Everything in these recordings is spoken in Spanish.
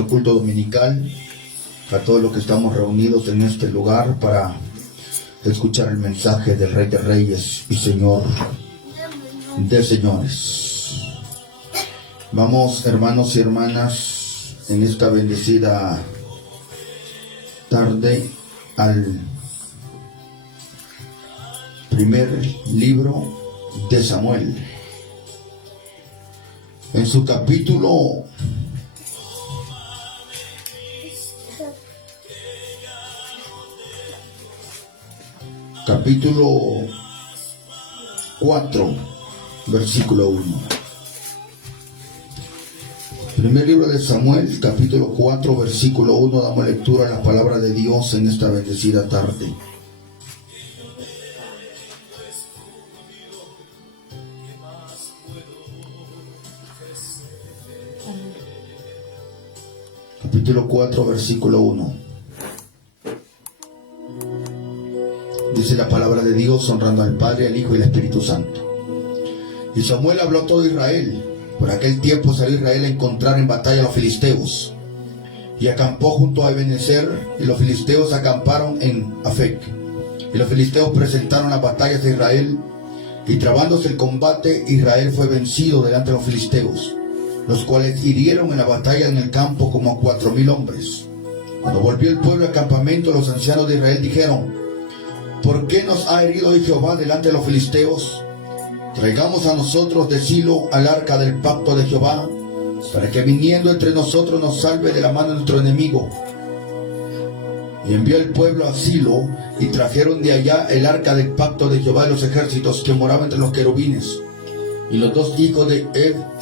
nuestro culto dominical, a todos los que estamos reunidos en este lugar para escuchar el mensaje del Rey de Reyes y Señor de Señores. Vamos, hermanos y hermanas, en esta bendecida tarde al primer libro de Samuel. En su capítulo 4, versículo 1. Primer libro de Samuel, capítulo 4, versículo 1. Damos lectura a la palabra de Dios en esta bendecida tarde. Capítulo 4, versículo 1. Dice la palabra de Dios, honrando al Padre, al Hijo y al Espíritu Santo. Y Samuel habló a todo Israel. Por aquel tiempo salió Israel a encontrar en batalla a los filisteos. Y acampó junto a Ebenezer, y los filisteos acamparon en Afec. Y los filisteos presentaron las batallas de Israel. Y trabándose el combate, Israel fue vencido delante de los filisteos, los cuales hirieron en la batalla en el campo como 4,000 hombres. Cuando volvió el pueblo al campamento, los ancianos de Israel dijeron: ¿por qué nos ha herido hoy Jehová delante de los filisteos? Traigamos a nosotros de Silo al arca del pacto de Jehová, para que viniendo entre nosotros nos salve de la mano de nuestro enemigo. Y envió el pueblo a Silo, y trajeron de allá el arca del pacto de Jehová de los ejércitos, que moraba entre los querubines. Y los dos hijos de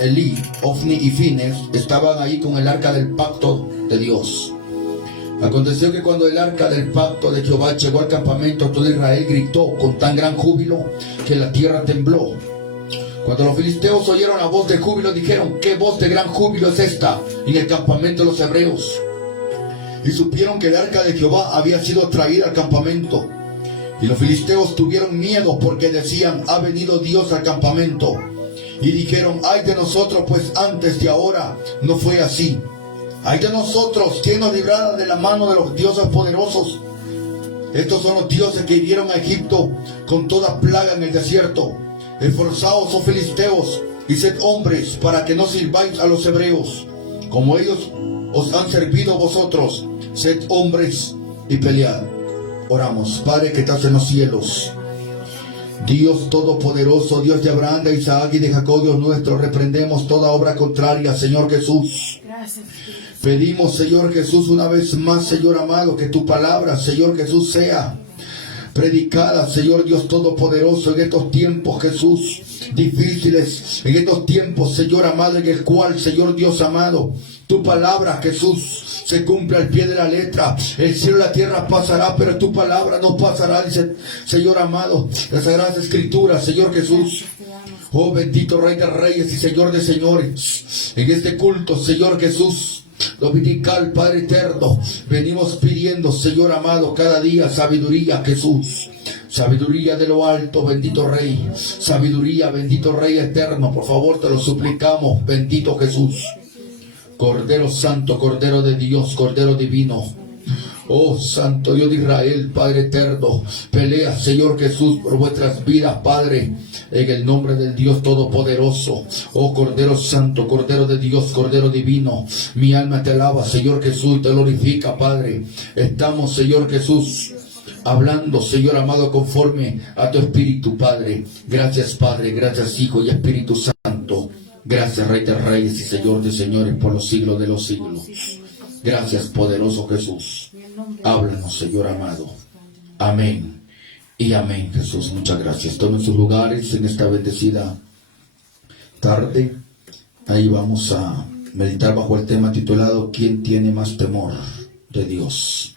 Elí, Ofni y Fines, estaban ahí con el arca del pacto de Dios. Aconteció que cuando el arca del pacto de Jehová llegó al campamento, todo Israel gritó con tan gran júbilo que la tierra tembló. Cuando los filisteos oyeron la voz de júbilo, dijeron: ¿qué voz de gran júbilo es esta en el campamento de los hebreos? Y supieron que el arca de Jehová había sido traída al campamento. Y los filisteos tuvieron miedo, porque decían: ha venido Dios al campamento. Y dijeron: ay de nosotros, pues antes de ahora no fue así. Ay de nosotros, ¿quién nos librará de la mano de los dioses poderosos? Estos son los dioses que hirieron a Egipto con toda plaga en el desierto. Esforzaos, oh filisteos, y sed hombres, para que no sirváis a los hebreos, como ellos os han servido vosotros. Sed hombres y pelead. Oramos. Padre que estás en los cielos, Dios todopoderoso, Dios de Abraham, de Isaac y de Jacob, Dios nuestro, reprendemos toda obra contraria, Señor Jesús. Gracias. Pedimos, Señor Jesús, una vez más, Señor amado, que tu palabra, Señor Jesús, sea predicada, Señor Dios todopoderoso, en estos tiempos, Jesús, difíciles, en estos tiempos, Señor amado, en el cual, Señor Dios amado, tu palabra, Jesús, se cumple al pie de la letra. El cielo y la tierra pasará, pero tu palabra no pasará, dice Señor amado, las Sagradas Escrituras, Señor Jesús. Oh bendito Rey de Reyes y Señor de Señores, en este culto, Señor Jesús dominical, Padre eterno, venimos pidiendo, Señor amado, cada día sabiduría, Jesús. Sabiduría de lo alto, bendito Rey. Sabiduría, bendito Rey eterno. Por favor, te lo suplicamos, bendito Jesús. Cordero Santo, Cordero de Dios, Cordero Divino. Oh Santo Dios de Israel, Padre eterno, pelea, Señor Jesús, por vuestras vidas, Padre, en el nombre del Dios Todopoderoso. Oh Cordero Santo, Cordero de Dios, Cordero Divino, mi alma te alaba, Señor Jesús, te glorifica, Padre. Estamos, Señor Jesús, hablando, Señor amado, conforme a tu Espíritu, Padre. Gracias, Padre, gracias, Hijo y Espíritu Santo. Gracias, Rey de Reyes y Señor de Señores, por los siglos de los siglos. Gracias, poderoso Jesús. Háblanos, Señor amado. Amén y amén, Jesús. Muchas gracias. Tomen sus lugares en esta bendecida tarde. Ahí vamos a meditar bajo el tema titulado ¿quién tiene más temor de Dios?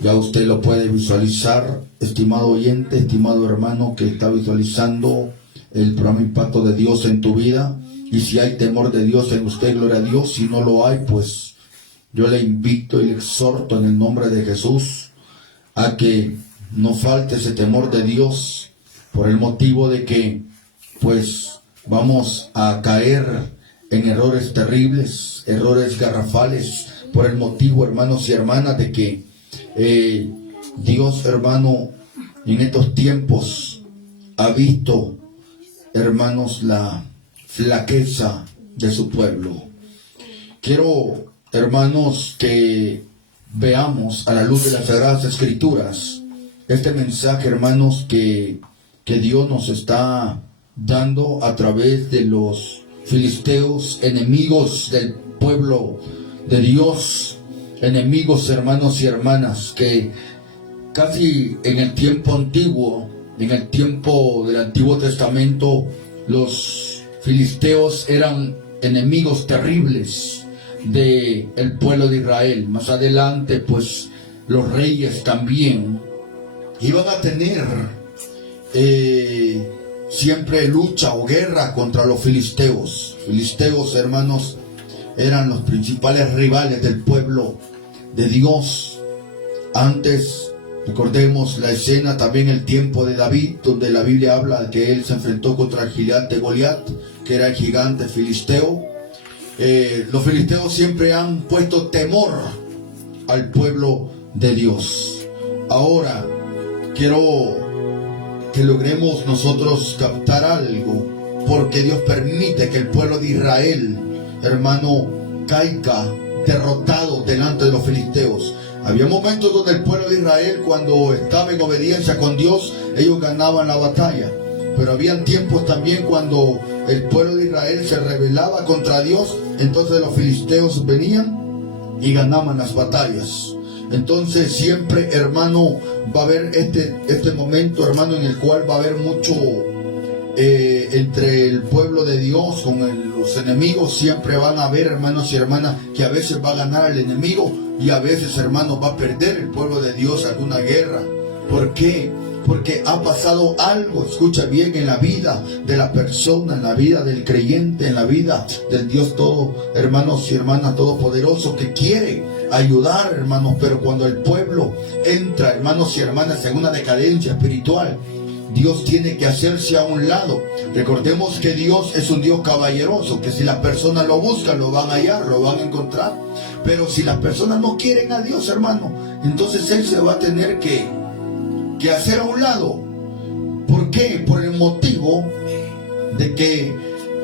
Ya usted lo puede visualizar, estimado oyente, estimado hermano que está visualizando el programa Impacto de Dios en tu vida. Y si hay temor de Dios en usted, gloria a Dios. Si no lo hay, pues yo le invito y le exhorto en el nombre de Jesús a que no falte ese temor de Dios, por el motivo de que pues vamos a caer en errores terribles, errores garrafales, por el motivo, hermanos y hermanas, de que Dios, hermano, en estos tiempos ha visto, hermanos, la flaqueza de su pueblo. Quiero, hermanos, que veamos a la luz de las Sagradas Escrituras este mensaje, hermanos, que Dios nos está dando a través de los filisteos, enemigos del pueblo de Dios, enemigos, hermanos y hermanas, que casi en el tiempo antiguo, en el tiempo del Antiguo Testamento, los filisteos eran enemigos terribles del pueblo de Israel. Más adelante, pues, los reyes también iban a tener siempre lucha o guerra contra los filisteos. Filisteos, hermanos, eran los principales rivales del pueblo de Dios. Antes, recordemos la escena, también el tiempo de David, donde la Biblia habla de que él se enfrentó contra el gigante Goliat, que era el gigante filisteo. Los filisteos siempre han puesto temor al pueblo de Dios. Ahora, quiero que logremos nosotros captar algo, porque Dios permite que el pueblo de Israel, hermano, caiga derrotado delante de los filisteos. Había momentos donde el pueblo de Israel, cuando estaba en obediencia con Dios, ellos ganaban la batalla. Pero habían tiempos también cuando el pueblo de Israel se rebelaba contra Dios, entonces los filisteos venían y ganaban las batallas. Entonces siempre, hermano, va a haber este momento, hermano, en el cual va a haber mucho entre el pueblo de Dios con los enemigos. Siempre van a haber, hermanos y hermanas, que a veces va a ganar el enemigo y a veces, hermanos, va a perder el pueblo de Dios alguna guerra. ¿Por qué? Porque ha pasado algo, escucha bien, en la vida de la persona, en la vida del creyente, en la vida del Dios todo, hermanos y hermanas, todopoderoso, que quiere ayudar, hermanos, pero cuando el pueblo entra, hermanos y hermanas, en una decadencia espiritual, Dios tiene que hacerse a un lado. Recordemos que Dios es un Dios caballeroso, que si las personas lo buscan, lo van a hallar, lo van a encontrar. Pero si las personas no quieren a Dios, hermano, entonces Él se va a tener que hacer a un lado. ¿Por qué? Por el motivo de que,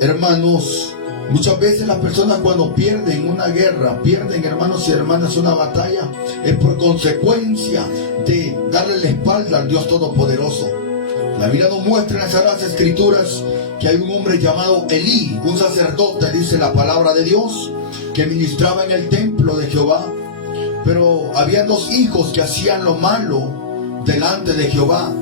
hermanos, muchas veces las personas cuando pierden una guerra, pierden, hermanos y hermanas, una batalla, es por consecuencia de darle la espalda al Dios Todopoderoso. La Biblia nos muestra en las Sagradas Escrituras que hay un hombre llamado Elí, un sacerdote, dice la palabra de Dios, que ministraba en el templo de Jehová. Pero había dos hijos que hacían lo malo delante de Jehová.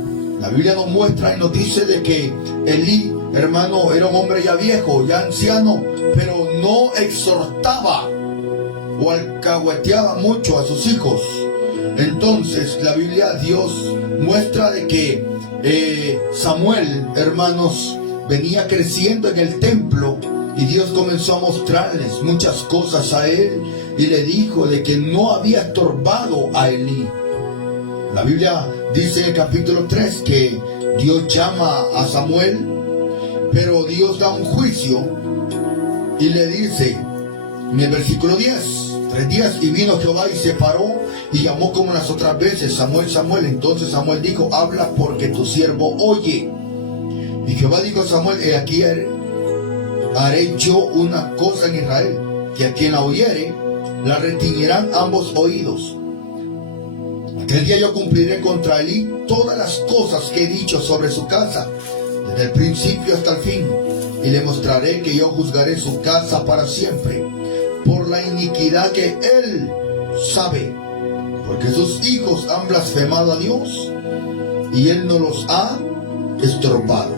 La Biblia nos muestra y nos dice de que Elí, hermano, era un hombre ya viejo, ya anciano, pero no exhortaba o alcahueteaba mucho a sus hijos. Entonces la Biblia, Dios muestra de que Samuel, hermanos, venía creciendo en el templo y Dios comenzó a mostrarles muchas cosas a él y le dijo de que no había estorbado a Elí. La Biblia dice en el capítulo 3 que Dios llama a Samuel, pero Dios da un juicio y le dice en el versículo 10, 3 días y vino Jehová y se paró y llamó como las otras veces, Samuel, Samuel. Entonces Samuel dijo, habla porque tu siervo oye. Y Jehová dijo a Samuel, he aquí haré yo una cosa en Israel, que a quien la oyere, la retiñirán ambos oídos. Aquel día yo cumpliré contra Elí todas las cosas que he dicho sobre su casa, desde el principio hasta el fin, y le mostraré que yo juzgaré su casa para siempre, por la iniquidad que él sabe, porque sus hijos han blasfemado a Dios, y él no los ha estorbado.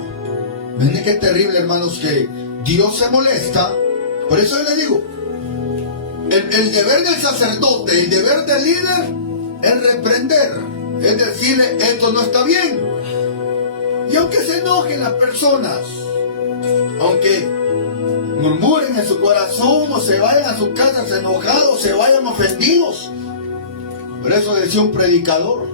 Miren qué terrible, hermanos, que Dios se molesta. Por eso yo le digo, el deber del sacerdote, el deber del líder, es reprender, es decirle, esto no está bien. Y aunque se enojen las personas, aunque murmuren en su corazón o se vayan a sus casas enojados, se vayan ofendidos. Por eso decía un predicador,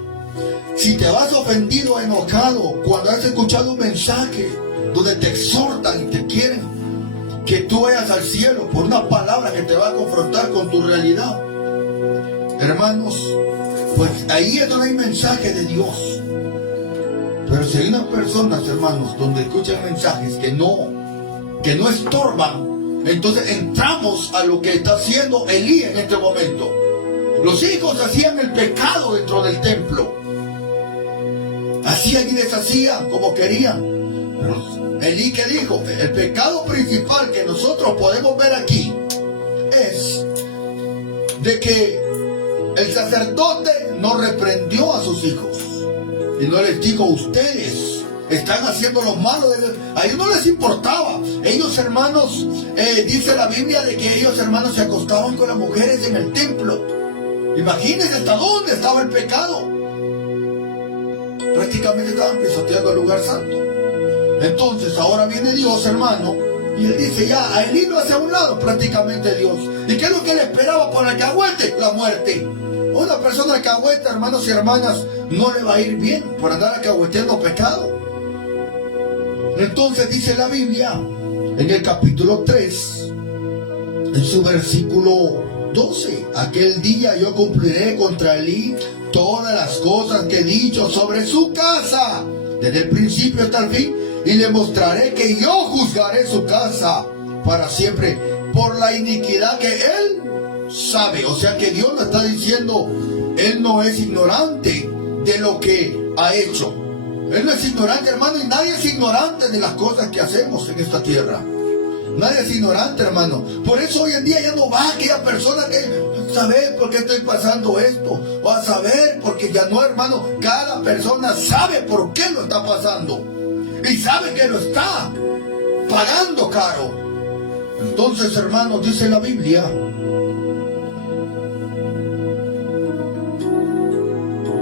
si te vas ofendido, enojado, cuando has escuchado un mensaje donde te exhortan y te quieren que tú vayas al cielo por una palabra que te va a confrontar con tu realidad. Hermanos, pues ahí es donde hay mensaje de Dios. Pero si hay unas personas, hermanos, donde escuchan mensajes que no estorban, entonces entramos a lo que está haciendo Elí en este momento. Los hijos hacían el pecado dentro del templo, hacían y deshacían como querían. Pero Elí, ¿qué dijo? El pecado principal que nosotros podemos ver aquí es de que el sacerdote no reprendió a sus hijos y no les dijo: ustedes están haciendo lo malo. A ellos no les importaba. Ellos, hermanos, dice la Biblia de que ellos, hermanos, se acostaban con las mujeres en el templo. Imagínense hasta dónde estaba el pecado. Prácticamente estaban pisoteando el lugar santo. Entonces ahora viene Dios, hermano, y él dice: ya, a Elí lo hace a un lado prácticamente Dios. ¿Y qué es lo que él esperaba por el alcahuete? La muerte. Una persona alcahueta, hermanos y hermanas, no le va a ir bien por andar alcahueteando pecado. Entonces dice la Biblia en el capítulo 3, en su versículo 12: aquel día yo cumpliré contra Elí todas las cosas que he dicho sobre su casa, desde el principio hasta el fin, y le mostraré que yo juzgaré su casa para siempre por la iniquidad que él sabe. O sea que Dios le está diciendo: él no es ignorante de lo que ha hecho. Él no es ignorante, hermano, y nadie es ignorante de las cosas que hacemos en esta tierra. Nadie es ignorante, hermano. Por eso hoy en día ya no va aquella persona que saber por qué estoy pasando esto, o a saber, porque ya no, hermano. Cada persona sabe por qué lo está pasando y sabe que lo está pagando caro. Entonces, hermanos, dice la Biblia,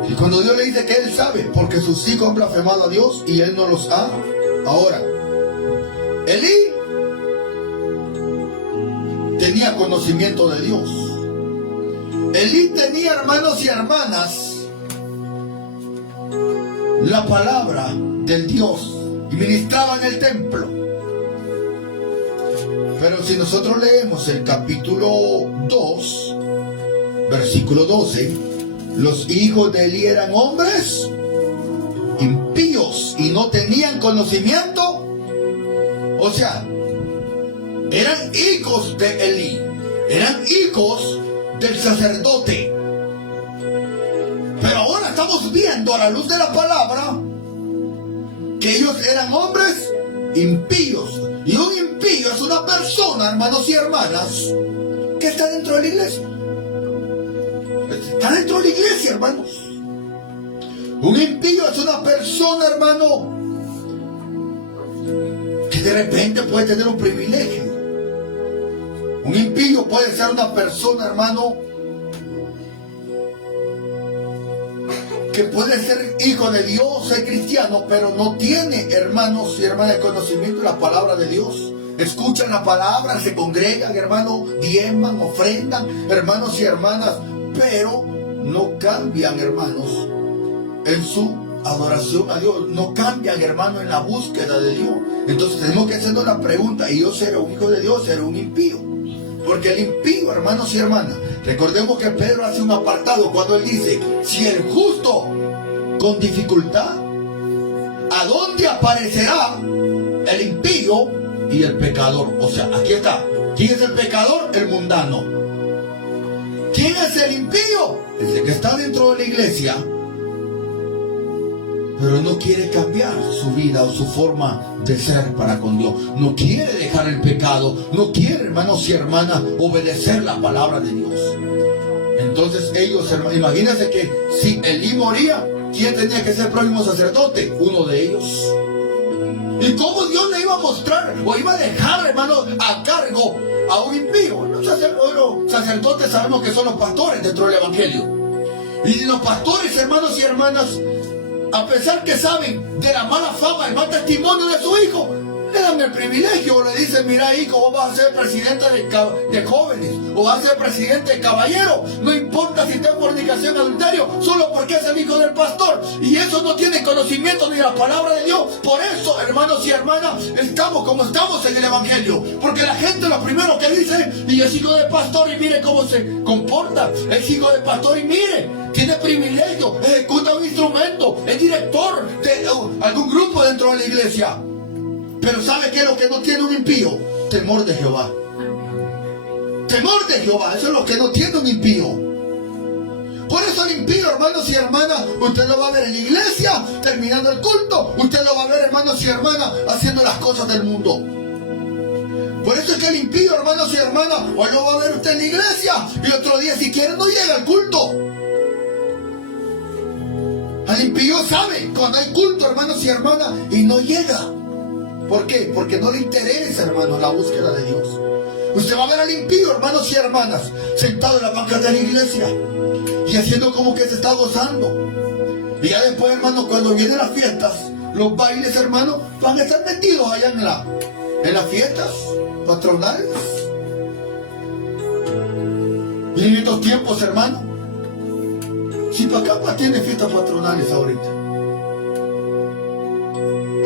y cuando Dios le dice que él sabe, porque sus hijos han blasfemado a Dios y él no los ha. Ahora, Elí tenía conocimiento de Dios. Elí tenía, hermanos y hermanas, la palabra del Dios y ministraba en el templo. Pero si nosotros leemos el capítulo 2, versículo 12, los hijos de Elí eran hombres impíos y no tenían conocimiento. O sea, eran hijos de Elí, eran hijos del sacerdote. Pero ahora estamos viendo a la luz de la palabra que ellos eran hombres impíos. Y un impío es una persona, hermanos y hermanas, que está dentro de la iglesia. Está dentro de la iglesia, hermanos. Un impío es una persona, hermano, que de repente puede tener un privilegio. Un impío puede ser una persona, hermano, que puede ser hijo de Dios, ser cristiano, pero no tiene, hermanos y hermanas, el conocimiento de la palabra de Dios. Escuchan la palabra, se congregan, hermanos, diezman, ofrendan, hermanos y hermanas, pero no cambian, hermanos, en su adoración a Dios. No cambian, hermanos, en la búsqueda de Dios. Entonces tenemos que hacernos la pregunta: ¿y yo seré un hijo de Dios, seré un impío? Porque el impío, hermanos y hermanas, recordemos que Pedro hace un apartado cuando él dice: si el justo con dificultad, ¿a dónde aparecerá el impío y el pecador? O sea, aquí está. ¿Quién es el pecador? El mundano. ¿Quién es el impío? El que está dentro de la iglesia, pero no quiere cambiar su vida o su forma de ser para con Dios. No quiere dejar el pecado. No quiere, hermanos y hermanas, obedecer la palabra de Dios. Entonces ellos, hermanos, imagínense que si Elí moría, ¿quién tenía que ser próximo sacerdote? Uno de ellos. ¿Y cómo Dios le iba a mostrar o iba a dejar, hermanos, a cargo a un impío? Los sacerdotes sabemos que son los pastores dentro del evangelio. Y los pastores, hermanos y hermanas, a pesar que saben de la mala fama, el mal testimonio de su hijo, le dan el privilegio, le dicen, mira hijo, vos vas a ser presidente de jóvenes, o vas a ser presidente de caballero, no importa si está en fornicación, adulterio, solo porque es el hijo del pastor, y eso no tiene conocimiento ni la palabra de Dios. Por eso, hermanos y hermanas, estamos como estamos en el evangelio, porque la gente lo primero que dice, y es hijo de pastor y mire cómo se comporta, es hijo de pastor y mire, tiene privilegio, ejecuta un instrumento, es director de algún grupo dentro de la iglesia. Pero ¿sabe qué es lo que no tiene un impío? Temor de Jehová. Temor de Jehová, eso es lo que no tiene un impío. Por eso el impío, hermanos y hermanas, usted lo va a ver en la iglesia, terminando el culto. Usted lo va a ver, hermanos y hermanas, haciendo las cosas del mundo. Por eso es que el impío, hermanos y hermanas, hoy lo va a ver usted en la iglesia, y otro día, si quiere, no llega al culto. El impío sabe cuando hay culto, hermanos y hermanas, y no llega. ¿Por qué? Porque no le interesa, hermanos, la búsqueda de Dios. Usted va a ver al impío, hermanos y hermanas, sentado en la banca de la iglesia y haciendo como que se está gozando. Y ya después, hermanos, cuando vienen las fiestas, los bailes, hermanos, van a estar metidos allá en las fiestas patronales. Y en estos tiempos, hermanos, si Pacapa tiene fiestas patronales ahorita,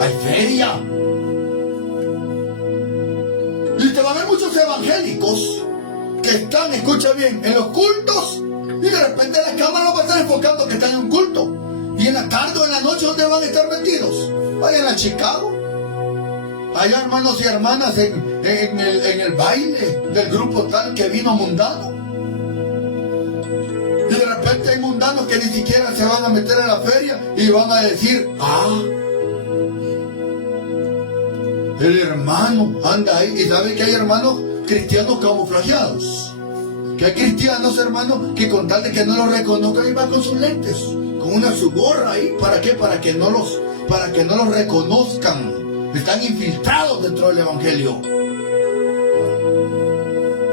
hay feria. Y usted va a ver muchos evangélicos que están, escucha bien, en los cultos, y de repente la cámara va a estar enfocando que están en un culto. Y en la tarde o en la noche, ¿dónde van a estar metidos? Vayan a Chicago. Allá, hermanos y hermanas, en el baile del grupo tal que vino mundano. Y de repente hay mundanos que ni siquiera se van a meter en la feria y van a decir, el hermano anda ahí. Y sabe que hay hermanos cristianos camuflajeados, que hay cristianos, hermanos, que con tal de que no los reconozcan, y van con sus lentes, con su gorra ahí. ¿Para qué? Para que no los reconozcan. Están infiltrados dentro del evangelio.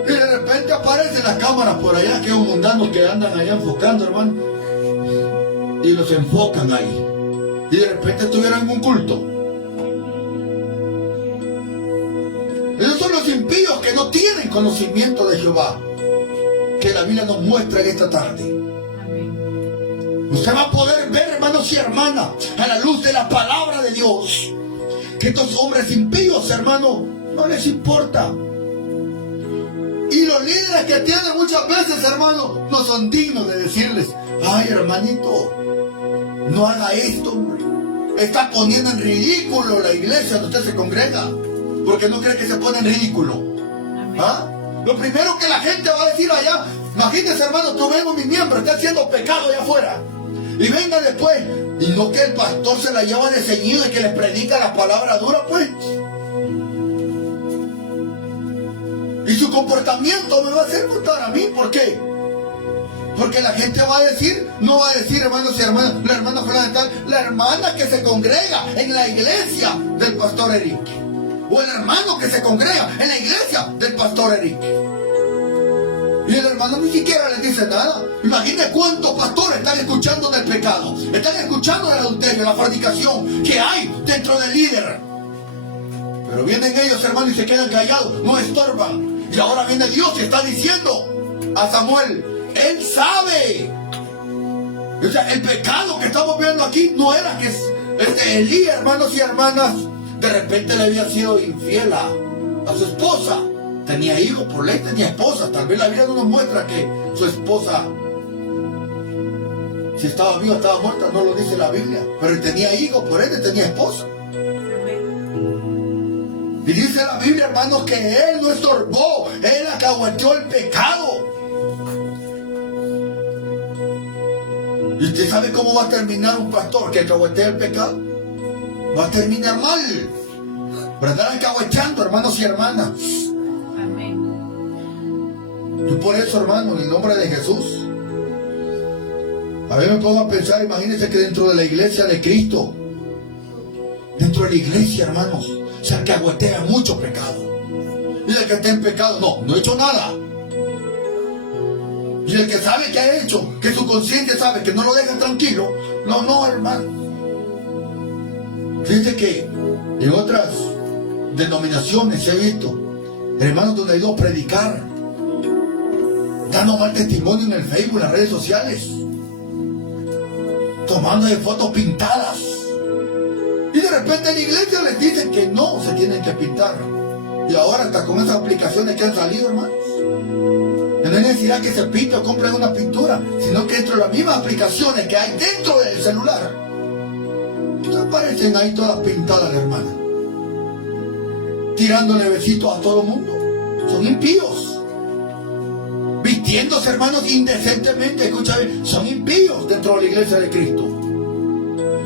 Y de repente aparecen las cámaras por allá, que son mundanos que andan allá enfocando, hermano, y los enfocan ahí. Y de repente estuvieran en un culto. Esos son los impíos que no tienen conocimiento de Jehová, que la Biblia nos muestra en esta tarde. Amén. Usted va a poder ver, hermanos y hermanas, a la luz de la palabra de Dios, que estos hombres impíos, hermanos, no les importa. Y los líderes que tienen muchas veces, hermanos, no son dignos de decirles, ay, hermanito, no haga esto, hombre. Está poniendo en ridículo la iglesia donde usted se congrega, porque no cree que se pone en ridículo. ¿Ah? Lo primero que la gente va a decir allá, imagínese, hermano, tú vengo mi miembro, está haciendo pecado allá afuera, y venga después, y no que el pastor se la lleva de ceñido y que les predica las palabras duras, pues. Y su comportamiento me va a hacer notar a mí. ¿Por qué? Porque la gente va a decir, no va a decir, hermanos y hermanas, la hermana fundamental, la hermana que se congrega en la iglesia del pastor Eric, o el hermano que se congrega en la iglesia del pastor Eric. Y el hermano ni siquiera les dice nada. Imagínense cuántos pastores están escuchando del pecado, están escuchando del adulterio, la fornicación que hay dentro del líder. Pero vienen ellos, hermanos, y se quedan callados, no estorban. Y ahora viene Dios y está diciendo a Samuel, él sabe. O sea, el pecado que estamos viendo aquí no era que Elí, hermanos y hermanas, de repente le había sido infiel a su esposa. Tenía hijos, por ley tenía esposa. Tal vez la Biblia no nos muestra que su esposa, si estaba viva, estaba muerta, no lo dice la Biblia. Pero él tenía hijos, por ende tenía esposa. Y dice la Biblia, hermanos, que él no estorbó, él acahueteó el pecado. ¿Y usted sabe cómo va a terminar un pastor que acahuetea el pecado? Va a terminar mal. Pero andar acahueteando, hermanos y hermanas. Y por eso, hermano, en el nombre de Jesús, a ver, me pongo a pensar, imagínense que dentro de la iglesia de Cristo, dentro de la iglesia, hermanos, se alcahuetea mucho pecado. Y el que está en pecado, no he hecho nada. Y el que sabe que ha hecho, que su conciencia sabe que no lo deja tranquilo, no, hermano. Fíjense que en otras denominaciones, he visto hermanos donde he ido a predicar, dando mal testimonio en el Facebook, en las redes sociales, tomando de fotos pintadas, y de repente en la iglesia les dicen que no se tienen que pintar. Y ahora hasta con esas aplicaciones que han salido, hermanos, no hay necesidad que se pinte o compren una pintura, sino que dentro de las mismas aplicaciones que hay dentro del celular, aparecen ahí todas pintadas, hermanas, tirándole besitos a todo el mundo. Son impíos, vistiéndose, hermanos, indecentemente. Escucha bien, son impíos dentro de la iglesia de Cristo.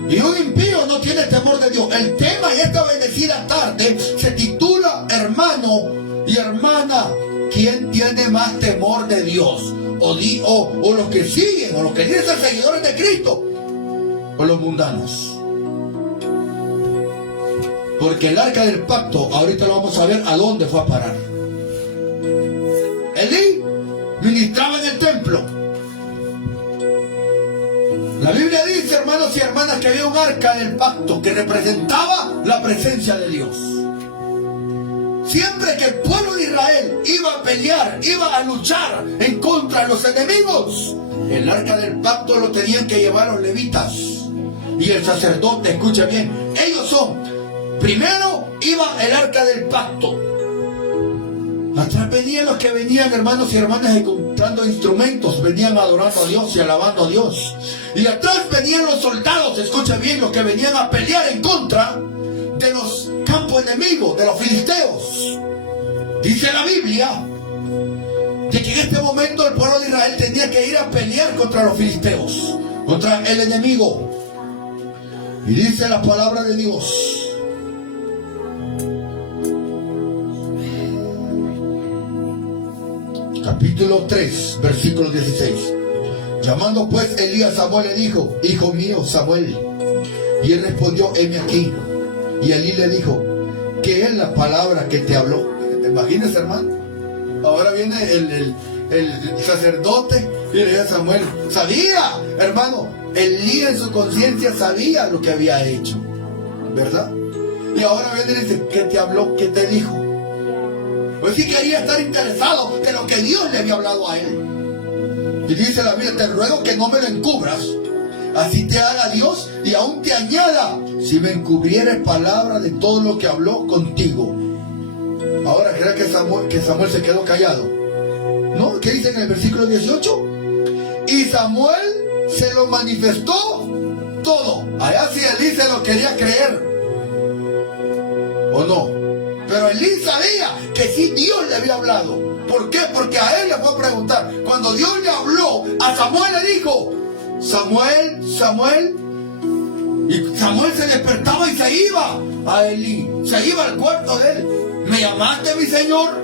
Y un impío no tiene temor de Dios. El tema de esta bendecida tarde se titula, hermano y hermana, ¿quién tiene más temor de Dios? O los que siguen, o los que dicen ser seguidores de Cristo, o los mundanos. Porque el arca del pacto, ahorita lo vamos a ver a dónde fue a parar. Elí ministraba en el templo. La Biblia dice, hermanos y hermanas, que había un arca del pacto que representaba la presencia de Dios. Siempre que el pueblo de Israel iba a pelear, iba a luchar en contra de los enemigos, el arca del pacto lo tenían que llevar los levitas y el sacerdote. Escucha bien, ellos son, primero iba el arca del pacto, atrás venían los que venían, hermanos y hermanas, encontrando instrumentos, venían adorando a Dios y alabando a Dios, y atrás venían los soldados, escucha bien, los que venían a pelear en contra de los campos enemigos, de los filisteos. Dice la Biblia de que en este momento el pueblo de Israel tenía que ir a pelear contra los filisteos, contra el enemigo. Y dice la palabra de Dios, capítulo 3, versículo 16. Llamando pues Elías a Samuel, le dijo, hijo mío Samuel. Y él respondió, heme aquí. Y Elí le dijo, ¿qué es la palabra que te habló? Imagínese, hermano. Ahora viene el sacerdote y le dice a Samuel, sabía, hermano, Elí en su conciencia sabía lo que había hecho, ¿verdad? Y ahora viene y dice, ¿qué te habló? ¿Qué te dijo? Pues sí quería estar interesado de lo que Dios le había hablado a él. Y dice la Biblia, te ruego que no me lo encubras, así te haga Dios y aún te añada, si me encubrieres palabra de todo lo que habló contigo. Ahora, ¿cree que Samuel se quedó callado? ¿No? ¿Qué dice en el versículo 18? Y Samuel se lo manifestó todo. Allá sí Elí se lo quería creer, ¿o no? Pero Elí sabía que sí Dios le había hablado. ¿Por qué? Porque a él le fue a preguntar. Cuando Dios le habló, a Samuel le dijo, Samuel, Samuel. Y Samuel se despertaba y se iba a Elí. Se iba al cuarto de él. ¿Me llamaste, mi señor?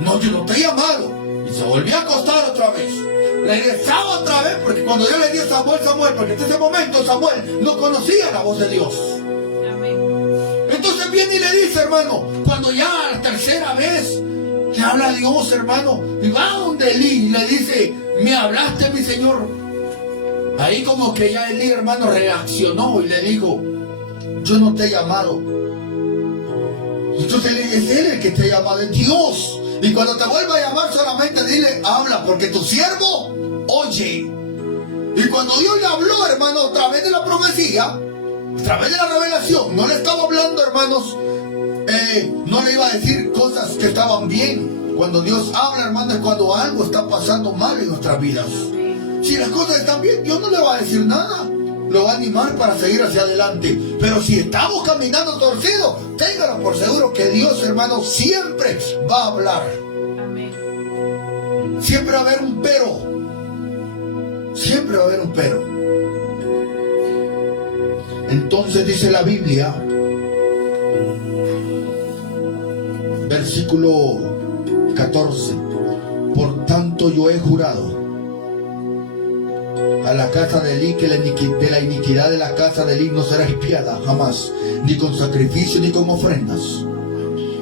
No, yo no te he llamado. Y se volvía a acostar otra vez. Regresaba otra vez, porque cuando Dios le dio a Samuel, Samuel, porque en ese momento Samuel no conocía la voz de Dios. Entonces viene y le dice, hermano, cuando ya la tercera vez le habla a Dios, hermano, y va donde Elí y le dice, ¿me hablaste, mi señor? Ahí como que ya Elí, hermano, reaccionó y le dijo, yo no te he llamado. Entonces es él el que te ha llamado, es Dios. Y cuando te vuelva a llamar, solamente dile, habla, porque tu siervo oye. Y cuando Dios le habló, hermano, a través de la profecía, a través de la revelación, no le estaba hablando, hermanos, no le iba a decir cosas que estaban bien. Cuando Dios habla, hermano, es cuando algo está pasando mal en nuestras vidas. Si las cosas están bien, Dios no le va a decir nada, lo va a animar para seguir hacia adelante. Pero si estamos caminando torcidos, téngalo por seguro que Dios, hermano, siempre va a hablar. Amén. Siempre va a haber un pero. Siempre va a haber un pero. Entonces dice la Biblia, versículo 14, por tanto yo he jurado a la casa de Elí que de la iniquidad de la casa de Elí no será expiada jamás, ni con sacrificio ni con ofrendas.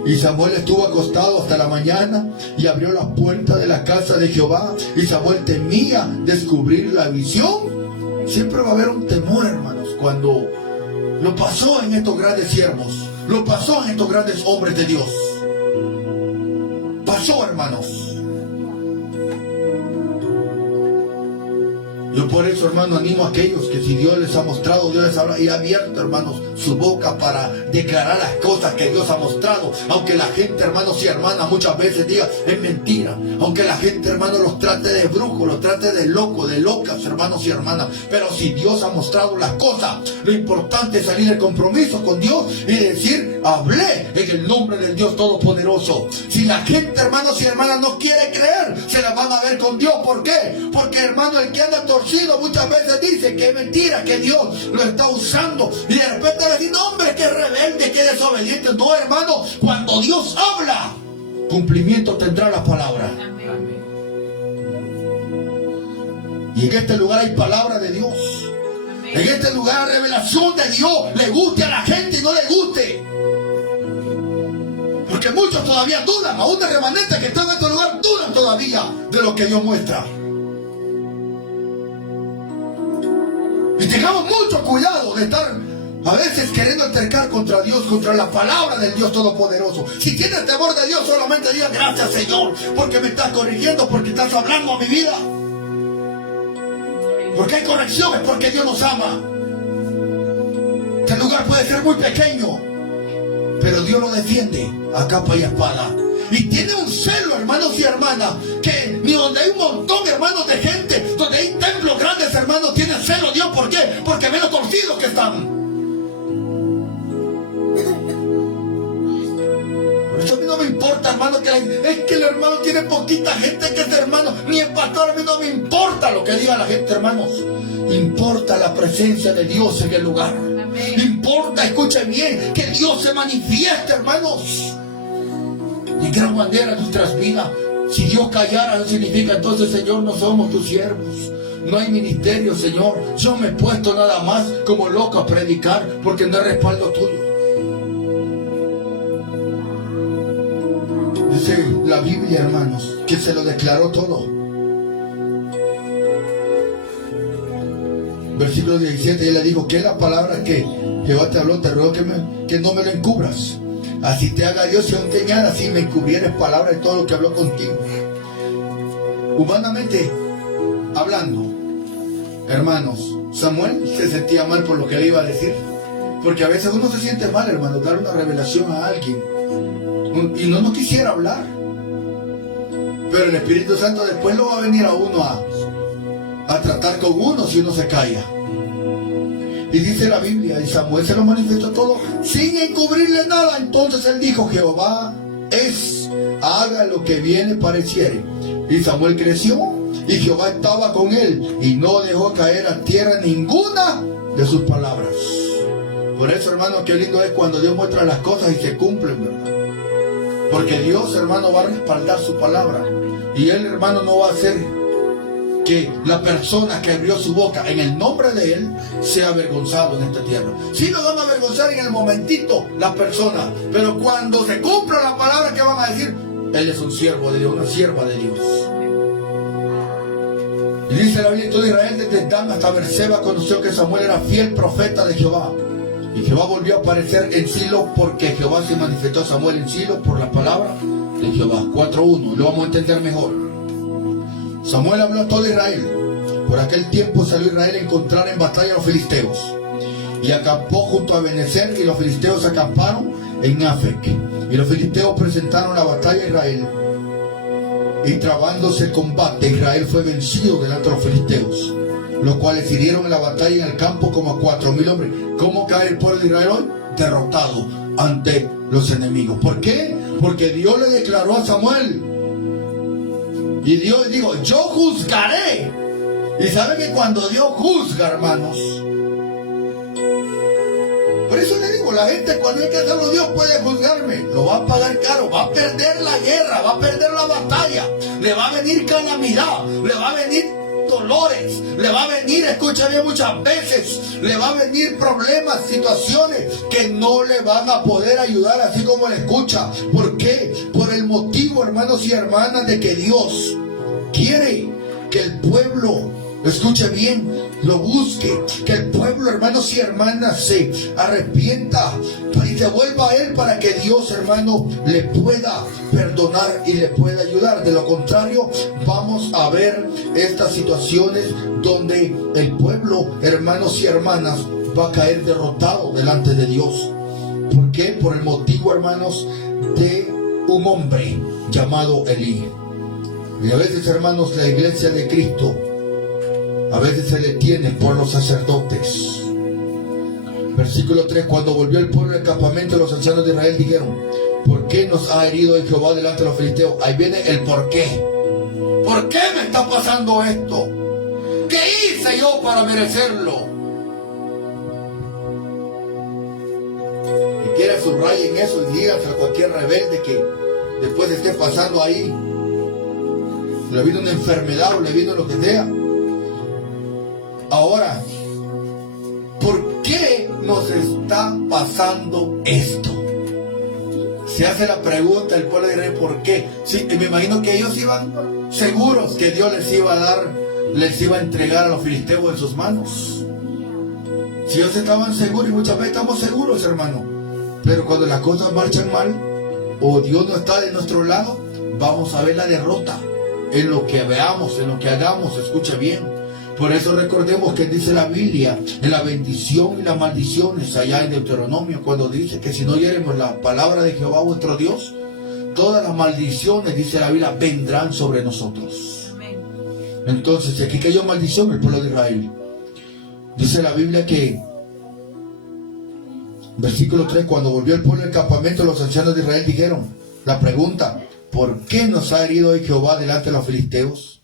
Y Samuel estuvo acostado hasta la mañana y abrió las puertas de la casa de Jehová, y Samuel temía descubrir la visión. Siempre va a haber un temor, hermanos, cuando lo pasó en estos grandes siervos. Lo pasó en estos grandes hombres de Dios. Pasó, hermanos. Yo por eso, hermano, animo a aquellos que si Dios les ha mostrado, Dios les habrá abierto, hermanos, su boca para declarar las cosas que Dios ha mostrado. Aunque la gente, hermanos y hermanas, muchas veces diga, es mentira. Aunque la gente, hermanos, los trate de brujos, los trate de locos, de locas, hermanos y hermanas. Pero si Dios ha mostrado las cosas, lo importante es salir de compromiso con Dios y decir, hablé en el nombre del Dios Todopoderoso. Si la gente, hermanos y hermanas, no quiere creer, se la van a ver con Dios. ¿Por qué? Porque, hermano, el que anda torcido muchas veces dice que es mentira, que Dios lo está usando, y de repente le dicen, hombre, que rebelde, que desobediente. No, hermano, cuando Dios habla, cumplimiento tendrá la palabra. Y en este lugar hay palabra de Dios. En este lugar hay revelación de Dios, le guste a la gente y no le guste. Porque muchos todavía dudan, aún de remanentes que están en este lugar dudan todavía de lo que Dios muestra. Y tengamos mucho cuidado de estar a veces queriendo altercar contra Dios, contra la palabra del Dios Todopoderoso. Si tienes temor de Dios, solamente diga gracias, Señor, porque me estás corrigiendo, porque estás hablando a mi vida. Porque hay correcciones, porque Dios nos ama. Este lugar puede ser muy pequeño, pero Dios lo defiende a capa y espada. Y tiene un celo, hermanos y hermanas, que ni donde hay un montón, hermanos, de gente, donde hay templos grandes, hermanos, tiene celo Dios. ¿Por qué? Porque ven los torcidos que están. Por eso a mí no me importa, hermano, es que el hermano tiene poquita gente, que es hermano, ni el pastor. A mí no me importa lo que diga la gente, hermanos. Importa la presencia de Dios en el lugar. Amén. Importa, escuchen bien, que Dios se manifieste, hermanos, de gran manera en nuestras vidas. Si Dios callara, no significa entonces, Señor, no somos tus siervos. No hay ministerio, Señor. Yo me he puesto nada más como loco a predicar porque no hay respaldo tuyo. Dice la Biblia, hermanos, que se lo declaró todo. Versículo 17, él le dijo, que es la palabra que Jehová te habló, te ruego que no me lo encubras. Así te haga Dios, si aún te añada, así me encubrieres palabra de todo lo que habló contigo. Humanamente hablando, hermanos, Samuel se sentía mal por lo que le iba a decir. Porque a veces uno se siente mal, hermano, dar una revelación a alguien y no quisiera hablar. Pero el Espíritu Santo después lo va a venir a uno a tratar con uno si uno se calla. Y dice la Biblia, y Samuel se lo manifestó todo sin encubrirle nada. Entonces él dijo, Jehová es, haga lo que viene pareciere. Y Samuel creció, y Jehová estaba con él, y no dejó caer a tierra ninguna de sus palabras. Por eso, hermano, qué lindo es cuando Dios muestra las cosas y se cumplen, ¿verdad? Porque Dios, hermano, va a respaldar su palabra. Y él, hermano, no va a hacer que la persona que abrió su boca en el nombre de él sea avergonzado en esta tierra. Sí lo van a avergonzar en el momentito las personas, pero cuando se cumpla la palabra, que van a decir, él es un siervo de Dios, una sierva de Dios. Y dice la Biblia, todo Israel desde Dan hasta Berseba conoció que Samuel era fiel profeta de Jehová. Y Jehová volvió a aparecer en Silo, porque Jehová se manifestó a Samuel en Silo por la palabra de Jehová. 4:1, lo vamos a entender mejor. Samuel habló a todo Israel. Por aquel tiempo salió Israel a encontrar en batalla a los filisteos, y acampó junto a Benecer, y los filisteos acamparon en Afec. Y los filisteos presentaron la batalla a Israel, y trabándose el combate, Israel fue vencido delante de los filisteos, los cuales hirieron en la batalla en el campo como a 4,000 hombres. ¿Cómo cae el pueblo de Israel hoy? Derrotado ante los enemigos. ¿Por qué? Porque Dios le declaró a Samuel, y Dios dijo, yo juzgaré. Y sabe que cuando Dios juzga, hermanos, por eso le digo, la gente cuando hay que hacerlo, Dios puede juzgarme, lo va a pagar caro, va a perder la guerra, va a perder la batalla, le va a venir calamidad, le va a venir dolores, le va a venir, escúchame, muchas veces le va a venir problemas, situaciones que no le van a poder ayudar, así como le escucha. ¿Por qué? Por el motivo, hermanos y hermanas, de que Dios quiere que el pueblo Escuche bien, lo busque, que el pueblo, hermanos y hermanas, se arrepienta y se vuelva a Él para que Dios, hermano, le pueda perdonar y le pueda ayudar. De lo contrario, vamos a ver estas situaciones donde el pueblo, hermanos y hermanas, va a caer derrotado delante de Dios. ¿Por qué? Por el motivo, hermanos, de un hombre llamado Elí. Y a veces, hermanos, la iglesia de Cristo a veces se detiene por los sacerdotes. Versículo 3: cuando volvió el pueblo del campamento, los ancianos de Israel dijeron: ¿por qué nos ha herido hoy Jehová delante de los filisteos? Ahí viene el por qué. ¿Por qué me está pasando esto? ¿Qué hice yo para merecerlo? Y quiera subrayen eso y díganse a cualquier rebelde que después esté pasando ahí, le vino una enfermedad o le vino lo que sea. Ahora, ¿por qué nos está pasando esto? Se hace la pregunta el pueblo de Israel, ¿por qué? Sí, me imagino que ellos iban seguros que Dios les iba a dar, les iba a entregar a los filisteos en sus manos. Si ellos estaban seguros, y muchas veces estamos seguros, hermano, pero cuando las cosas marchan mal, o Dios no está de nuestro lado, vamos a ver la derrota en lo que veamos, en lo que hagamos. Escuche bien. Por eso recordemos que dice la Biblia en la bendición y las maldiciones allá en Deuteronomio, cuando dice que si no oyéremos la palabra de Jehová vuestro Dios, todas las maldiciones, dice la Biblia, vendrán sobre nosotros. Entonces, aquí cayó maldición el pueblo de Israel. Dice la Biblia que, versículo 3, cuando volvió el pueblo del campamento, los ancianos de Israel dijeron, la pregunta: ¿por qué nos ha herido hoy Jehová delante de los filisteos?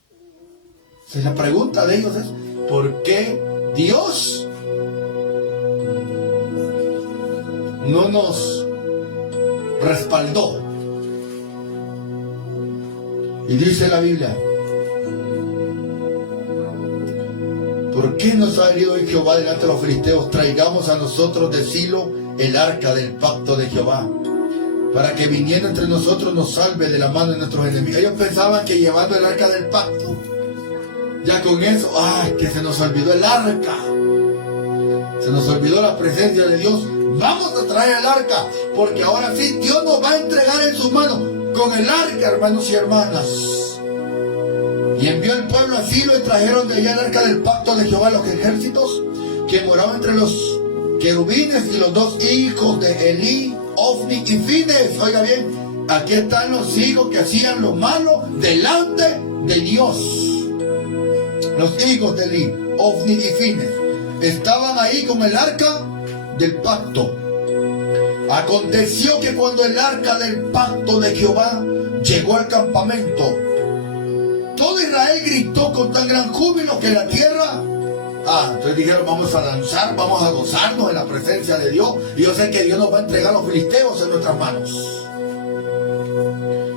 La pregunta de ellos es: ¿por qué Dios no nos respaldó? Y dice la Biblia: ¿por qué nos ha herido hoy Jehová delante de los filisteos? Traigamos a nosotros de Silo el arca del pacto de Jehová, para que viniendo entre nosotros nos salve de la mano de nuestros enemigos. Ellos pensaban que llevando el arca del pacto, ya con eso, que se nos olvidó el arca, se nos olvidó la presencia de Dios. Vamos a traer el arca, porque ahora sí Dios nos va a entregar en sus manos con el arca, hermanos y hermanas. Y envió el pueblo a Silo y trajeron de allá el arca del pacto de Jehová, los ejércitos que moraban entre los querubines, y los dos hijos de Elí, Ofni y Fines. Oiga bien, aquí están los hijos que hacían lo malo delante de Dios. Los hijos de Elí, Ofni y Fines, estaban ahí con el arca del pacto. Aconteció que cuando el arca del pacto de Jehová llegó al campamento, todo Israel gritó con tan gran júbilo que la tierra... entonces dijeron: vamos a danzar, vamos a gozarnos en la presencia de Dios. Y yo sé que Dios nos va a entregar a los filisteos en nuestras manos.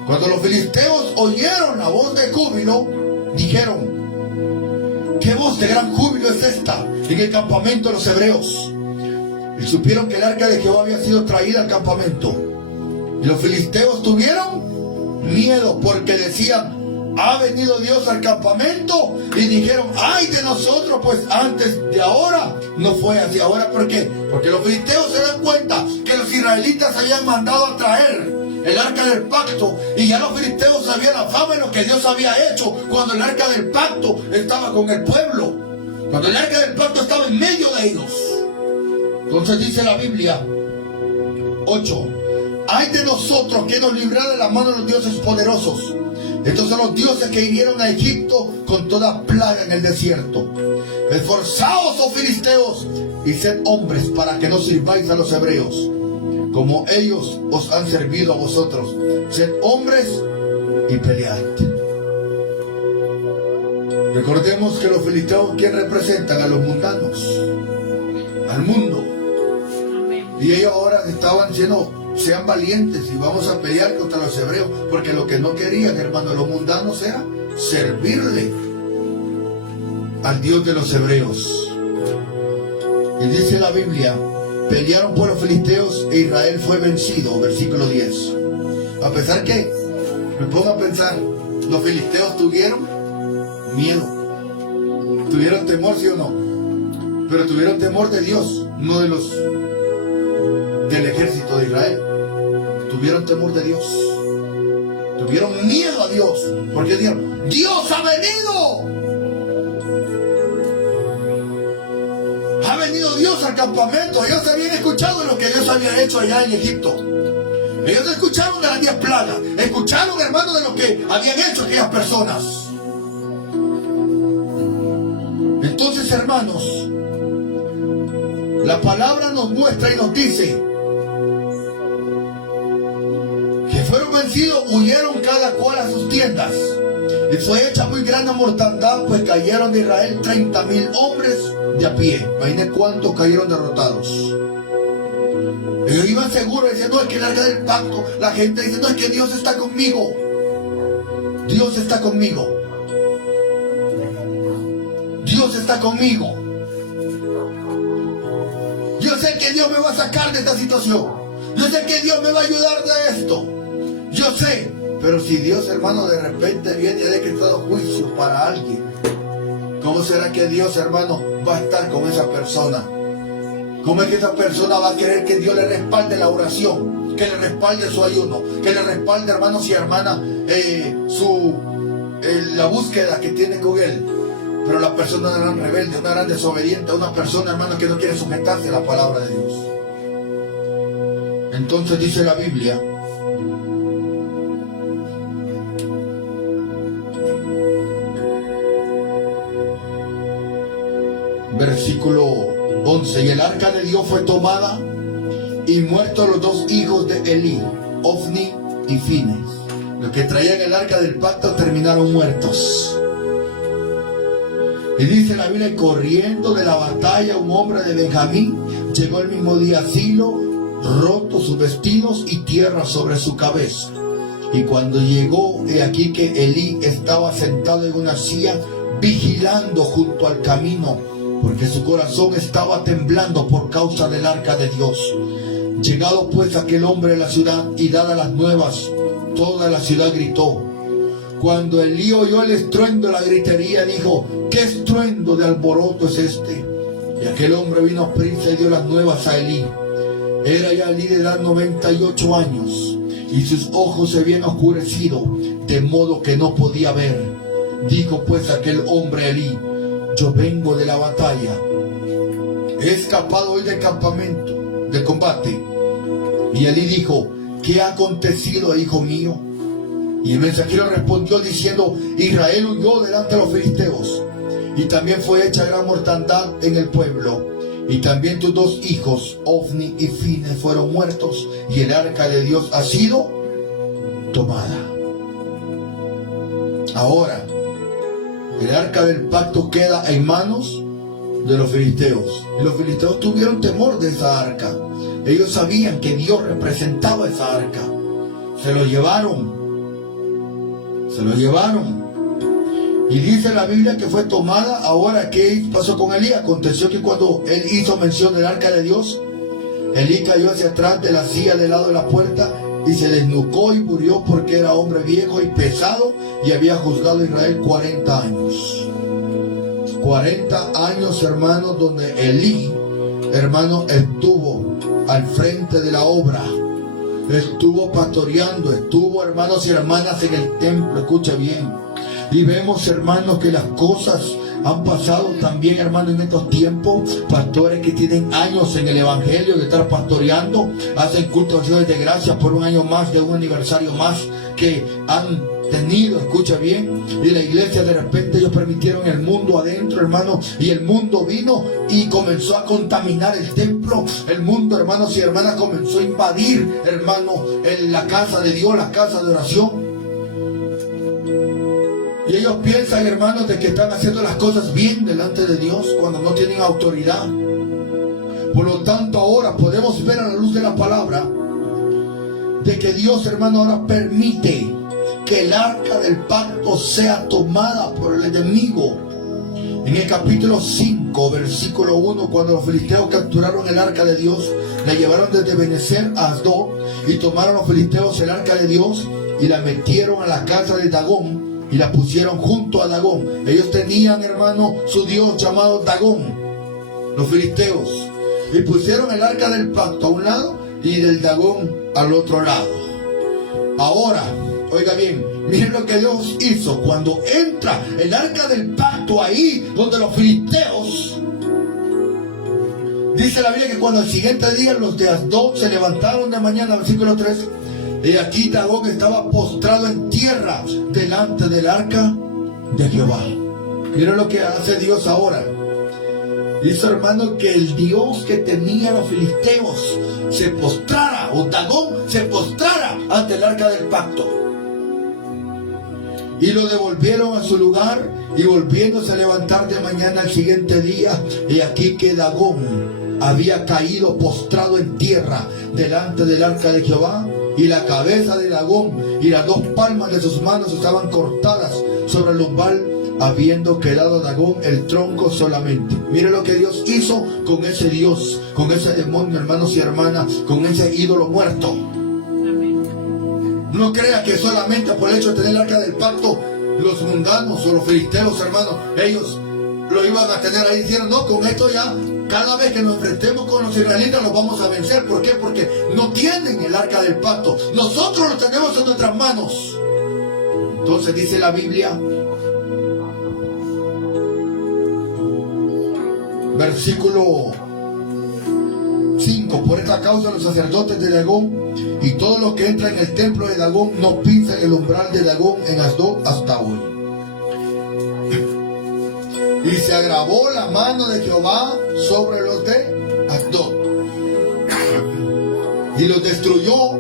Cuando los filisteos oyeron la voz de júbilo, dijeron: ¿qué voz de gran júbilo es esta en el campamento de los hebreos? Y supieron que el arca de Jehová había sido traída al campamento. Y los filisteos tuvieron miedo, porque decían: ha venido Dios al campamento. Y dijeron: ay de nosotros, pues antes de ahora no fue así. ¿Ahora por qué? Porque los filisteos se dan cuenta que los israelitas habían mandado a traer el arca del pacto, y ya los filisteos sabían la fama de lo que Dios había hecho cuando el arca del pacto estaba con el pueblo, cuando el arca del pacto estaba en medio de ellos. Entonces dice la Biblia 8: ay de nosotros, que nos librará de la mano de los dioses poderosos. Estos son los dioses que hirieron a Egipto con toda plaga en el desierto. Esforzaos, oh filisteos, y sed hombres, para que no sirváis a los hebreos, como ellos os han servido a vosotros. Sed hombres y pelead. Recordemos que los filisteos, ¿quién representan? A los mundanos, al mundo. Y ellos ahora estaban diciendo: sean valientes y vamos a pelear contra los hebreos, porque lo que no querían, hermano, los mundanos era servirle al Dios de los hebreos. Y dice la Biblia: pelearon por los filisteos e Israel fue vencido. Versículo 10. A pesar que, me pongo a pensar, los filisteos tuvieron miedo. ¿Tuvieron temor, sí o no? Pero tuvieron temor de Dios, no del ejército de Israel. Tuvieron temor de Dios. Tuvieron miedo a Dios. Porque dijeron, Dios ha venido. Ha venido Dios al campamento. Ellos habían escuchado lo que Dios había hecho allá en Egipto. Ellos escucharon de las 10 plagas. Escucharon, hermanos, de lo que habían hecho aquellas personas. Entonces, hermanos, la palabra nos muestra y nos dice que fueron vencidos, huyeron cada cual a sus tiendas. Y fue hecha muy grande mortandad, pues cayeron de Israel 30,000 hombres de a pie. Imaginen cuántos cayeron derrotados. Ellos iban seguros, diciendo, no, es que el arca del pacto. La gente dice, no, es que Dios está conmigo. Dios está conmigo. Dios está conmigo. Yo sé que Dios me va a sacar de esta situación. Yo sé que Dios me va a ayudar de esto. Yo sé. Pero si Dios, hermano, de repente viene y ha decretado juicio para alguien, ¿cómo será que Dios, hermano, va a estar con esa persona? ¿Cómo es que esa persona va a querer que Dios le respalde la oración? Que le respalde su ayuno. Que le respalde, hermanos y hermanas, la búsqueda que tiene con Él. Pero la persona es una gran rebelde, una gran desobediente, una persona, hermano, que no quiere sujetarse a la palabra de Dios. Entonces dice la Biblia, versículo 11, y el arca de Dios fue tomada y muertos los 2 hijos de Elí, Ofni y Fines. Los que traían el arca del pacto terminaron muertos. Y dice la Biblia, corriendo de la batalla un hombre de Benjamín llegó el mismo día a Silo, roto sus vestidos y tierra sobre su cabeza. Y cuando llegó, he aquí que Elí estaba sentado en una silla vigilando junto al camino, porque su corazón estaba temblando por causa del arca de Dios. Llegado pues aquel hombre a la ciudad y dadas las nuevas, toda la ciudad gritó. Cuando Elí oyó el estruendo de la gritería, dijo, ¿qué estruendo de alboroto es este? Y aquel hombre vino a prisa y dio las nuevas a Elí. Era ya Elí de edad 98 años, y sus ojos se habían oscurecido, de modo que no podía ver. Dijo pues aquel hombre a Elí, yo vengo de la batalla, he escapado hoy del campamento, del combate. Y Elí dijo, ¿qué ha acontecido, hijo mío? Y el mensajero respondió diciendo, Israel huyó delante de los filisteos, y también fue hecha gran mortandad en el pueblo, y también tus 2 hijos, Ofni y Fines, fueron muertos, y el arca de Dios ha sido tomada. Ahora, el arca del pacto queda en manos de los filisteos. Y los filisteos tuvieron temor de esa arca. Ellos sabían que Dios representaba esa arca. Se lo llevaron. Y dice la Biblia que fue tomada. Ahora, ¿qué pasó con Elí? Aconteció que cuando él hizo mención del arca de Dios, Elí cayó hacia atrás de la silla del lado de la puerta y se desnucó y murió, porque era hombre viejo y pesado y había juzgado a Israel 40 años. 40 años, hermanos, donde Elí, hermano, estuvo al frente de la obra. Estuvo pastoreando, estuvo, hermanos y hermanas, en el templo. Escucha bien. Y vemos, hermanos, que las cosas han pasado también, hermanos, en estos tiempos. Pastores que tienen años en el evangelio de estar pastoreando, hacen culto de acciones de gracias por un año más, de un aniversario más que han tenido. Escucha bien. Y la iglesia, de repente, ellos permitieron el mundo adentro, hermanos, y el mundo vino y comenzó a contaminar el templo. El mundo, hermanos y hermanas, comenzó a invadir, hermanos, en la casa de Dios, la casa de oración. Y ellos piensan, hermanos, de que están haciendo las cosas bien delante de Dios cuando no tienen autoridad. Por lo tanto, ahora podemos ver a la luz de la palabra de que Dios, hermano, ahora permite que el arca del pacto sea tomada por el enemigo. En el capítulo 5, versículo 1, cuando los filisteos capturaron el arca de Dios, la llevaron desde Benecer a Asdod, y tomaron los filisteos el arca de Dios y la metieron a la casa de Dagón, y la pusieron junto a Dagón. Ellos tenían, hermano, su dios llamado Dagón, los filisteos, y pusieron el arca del pacto a un lado y del Dagón al otro lado. Ahora, oiga bien, miren lo que Dios hizo cuando entra el arca del pacto ahí donde los filisteos. Dice la Biblia que cuando al siguiente día los de Asdod se levantaron de mañana, versículo 13, y aquí Dagón estaba postrado en tierra delante del arca de Jehová. Miren lo que hace Dios ahora. Hizo, hermano, que el Dios que tenían los filisteos se postrara, o Dagón se postrara ante el arca del pacto. Y lo devolvieron a su lugar, y volviéndose a levantar de mañana al siguiente día, y aquí que Dagón había caído postrado en tierra delante del arca de Jehová, y la cabeza de Dagón y las dos palmas de sus manos estaban cortadas sobre el umbral, habiendo quedado Dagón el tronco solamente. Mire lo que Dios hizo con ese Dios, con ese demonio, hermanos y hermanas, con ese ídolo muerto. No crea que solamente por el hecho de tener el arca del pacto, los mundanos o los filisteos, hermanos, ellos lo iban a tener ahí. Dijeron, no, con esto ya, cada vez que nos enfrentemos con los israelitas los vamos a vencer. ¿Por qué? Porque no tienen el arca del pacto. Nosotros lo tenemos en nuestras manos. Entonces dice la Biblia, versículo 5, por esta causa los sacerdotes de Dagón y todos los que entran en el templo de Dagón no pisan el umbral de Dagón en Asdod hasta hoy. Y se agravó la mano de Jehová sobre los de Asdod, y los destruyó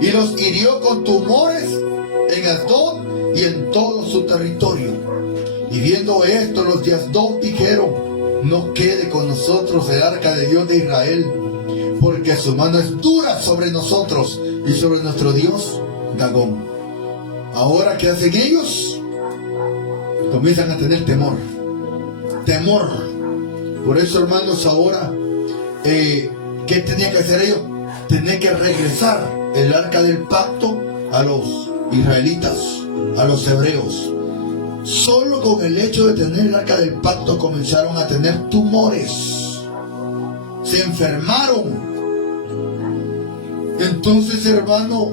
y los hirió con tumores en Asdod y en todo su territorio. Y viendo esto, los de Asdod dijeron, no quede con nosotros el arca de Dios de Israel, porque su mano es dura sobre nosotros y sobre nuestro Dios Dagón. Ahora, ¿qué hacen ellos? Comienzan a tener temor. Por eso, hermanos, ahora, ¿qué tenían que hacer ellos? Tenían que regresar el arca del pacto a los israelitas, a los hebreos. Solo con el hecho de tener el arca del pacto comenzaron a tener tumores. Se enfermaron. Entonces, hermano,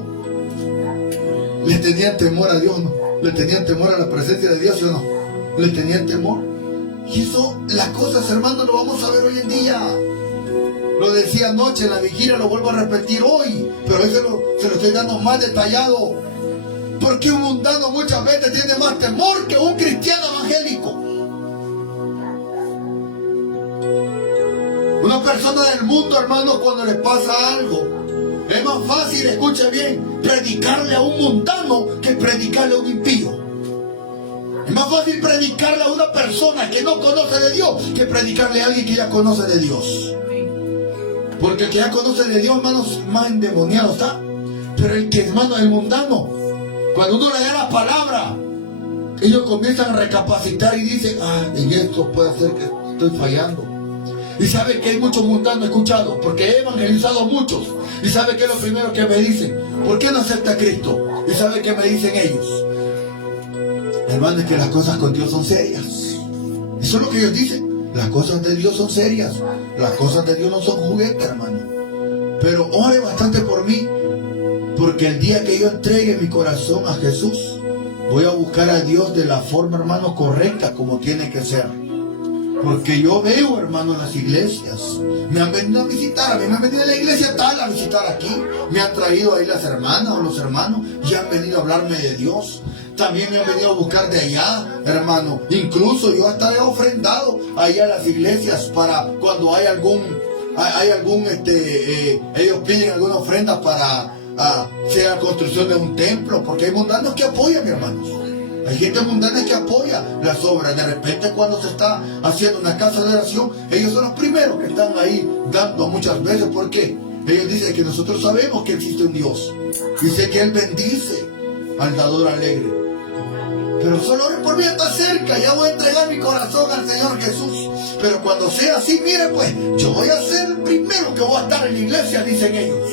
le tenían temor a Dios, ¿no? Le tenían temor a la presencia de Dios, ¿o no? Le tenían temor. Y eso, las cosas, hermano, lo vamos a ver hoy en día. Lo decía anoche en la vigilia, lo vuelvo a repetir hoy, pero hoy se lo estoy dando más detallado. Porque un mundano muchas veces tiene más temor que un cristiano evangélico. Una persona del mundo, hermano, cuando le pasa algo, es más fácil, escuche bien, predicarle a un mundano que predicarle a un impío. Es más fácil predicarle a una persona que no conoce de Dios que predicarle a alguien que ya conoce de Dios. Porque el que ya conoce de Dios, hermanos, más endemoniado está. Pero el que, hermano, el mundano, cuando uno le da la palabra, ellos comienzan a recapacitar y dicen, en esto puede ser que estoy fallando. Y sabe que hay muchos mundanos escuchados, porque he evangelizado a muchos. Y sabe que es lo primero que me dicen, ¿por qué no acepta a Cristo? Y sabe que me dicen ellos, hermano, es que las cosas con Dios son serias. Eso es lo que ellos dicen. Las cosas de Dios son serias. Las cosas de Dios no son juguetes, hermano. Pero ore bastante por mí, porque el día que yo entregue mi corazón a Jesús, voy a buscar a Dios de la forma, hermano, correcta, como tiene que ser. Porque yo veo, hermano, en las iglesias, me han venido a visitar, a mí me han venido a la iglesia tal a visitar aquí, me han traído ahí las hermanas o los hermanos y han venido a hablarme de Dios. También me han venido a buscar de allá, hermano. Incluso yo hasta he ofrendado ahí a las iglesias para cuando hay algún, ellos piden alguna ofrenda para sea la construcción de un templo, porque hay mundanos que apoyan, mi hermanos. Hay gente mundana que apoya las obras. De repente, cuando se está haciendo una casa de oración, ellos son los primeros que están ahí dando muchas veces. ¿Por qué? Ellos dicen que nosotros sabemos que existe un Dios. Dice que Él bendice al dador alegre. Pero solo ore por mí, está cerca. Ya voy a entregar mi corazón al Señor Jesús. Pero cuando sea así, mire pues, yo voy a ser el primero que voy a estar en la iglesia, dicen ellos.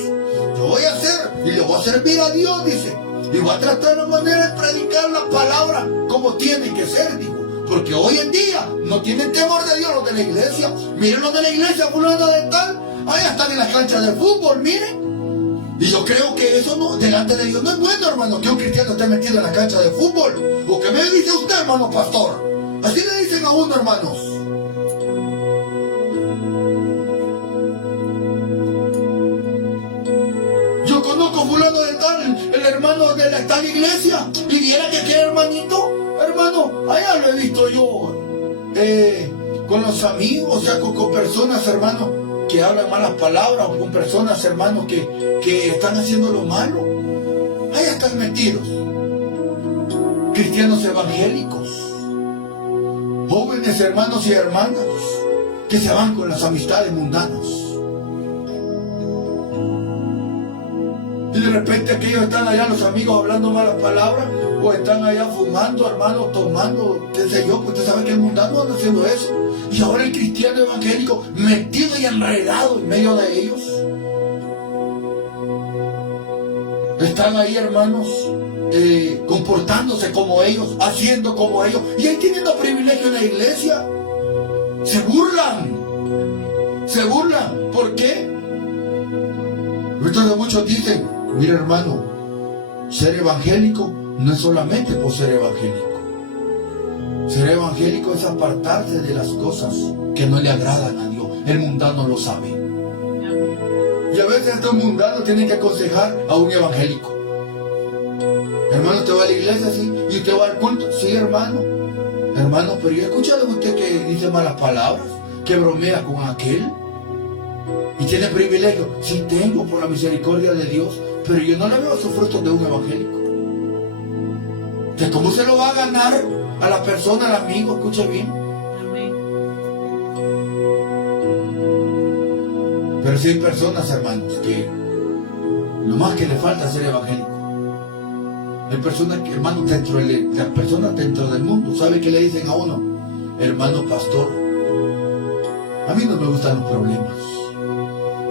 Yo voy a hacer y le voy a servir a Dios, dice. Y voy a tratar la manera de predicar la palabra como tiene que ser, digo. Porque hoy en día no tienen temor de Dios los de la iglesia. Miren los de la iglesia, fulano de tal, allá están en las canchas de fútbol, miren. Y yo creo que eso no, delante de Dios no es bueno, hermano, que un cristiano esté metido en la cancha de fútbol. ¿O qué me dice usted, hermano pastor? Así le dicen a uno, hermanos. Yo conozco fulano de tal, el hermano de la tal iglesia, y viera que qué hermanito, hermano, allá lo he visto yo, con los amigos, o sea, con personas, hermano, que hablan malas palabras, o con personas, hermanos, que están haciendo lo malo. Allá están metidos. Cristianos evangélicos, jóvenes hermanos y hermanas, que se van con las amistades mundanas. Y de repente aquellos están allá, los amigos, hablando malas palabras, o están allá fumando, hermano, tomando, qué sé yo, pues usted sabe que el mundano anda haciendo eso. Y ahora el cristiano evangélico metido y enredado en medio de ellos. Están ahí, hermanos, comportándose como ellos, haciendo como ellos, y ahí teniendo privilegio en la iglesia. Se burlan. ¿Por qué? Entonces muchos dicen, mira, hermano, ser evangélico no es solamente por ser evangélico. Ser evangélico es apartarse de las cosas que no le agradan a Dios. El mundano lo sabe. Y a veces estos mundanos tienen que aconsejar a un evangélico. Hermano, ¿usted va a la iglesia? Sí. ¿Y usted va al culto? Sí, hermano. Hermano, pero yo he escuchado a usted que dice malas palabras, que bromea con aquel. ¿Y tiene privilegio? Sí tengo, por la misericordia de Dios, pero yo no le veo sus frutos de un evangélico. ¿De cómo se lo va a ganar a la persona, al amigo? Escuche bien. Pero si hay personas, hermanos, que lo más que le falta es ser evangélico. Hay personas que, hermanos, las personas dentro del mundo, ¿sabe qué le dicen a uno? Hermano pastor, a mí no me gustan los problemas.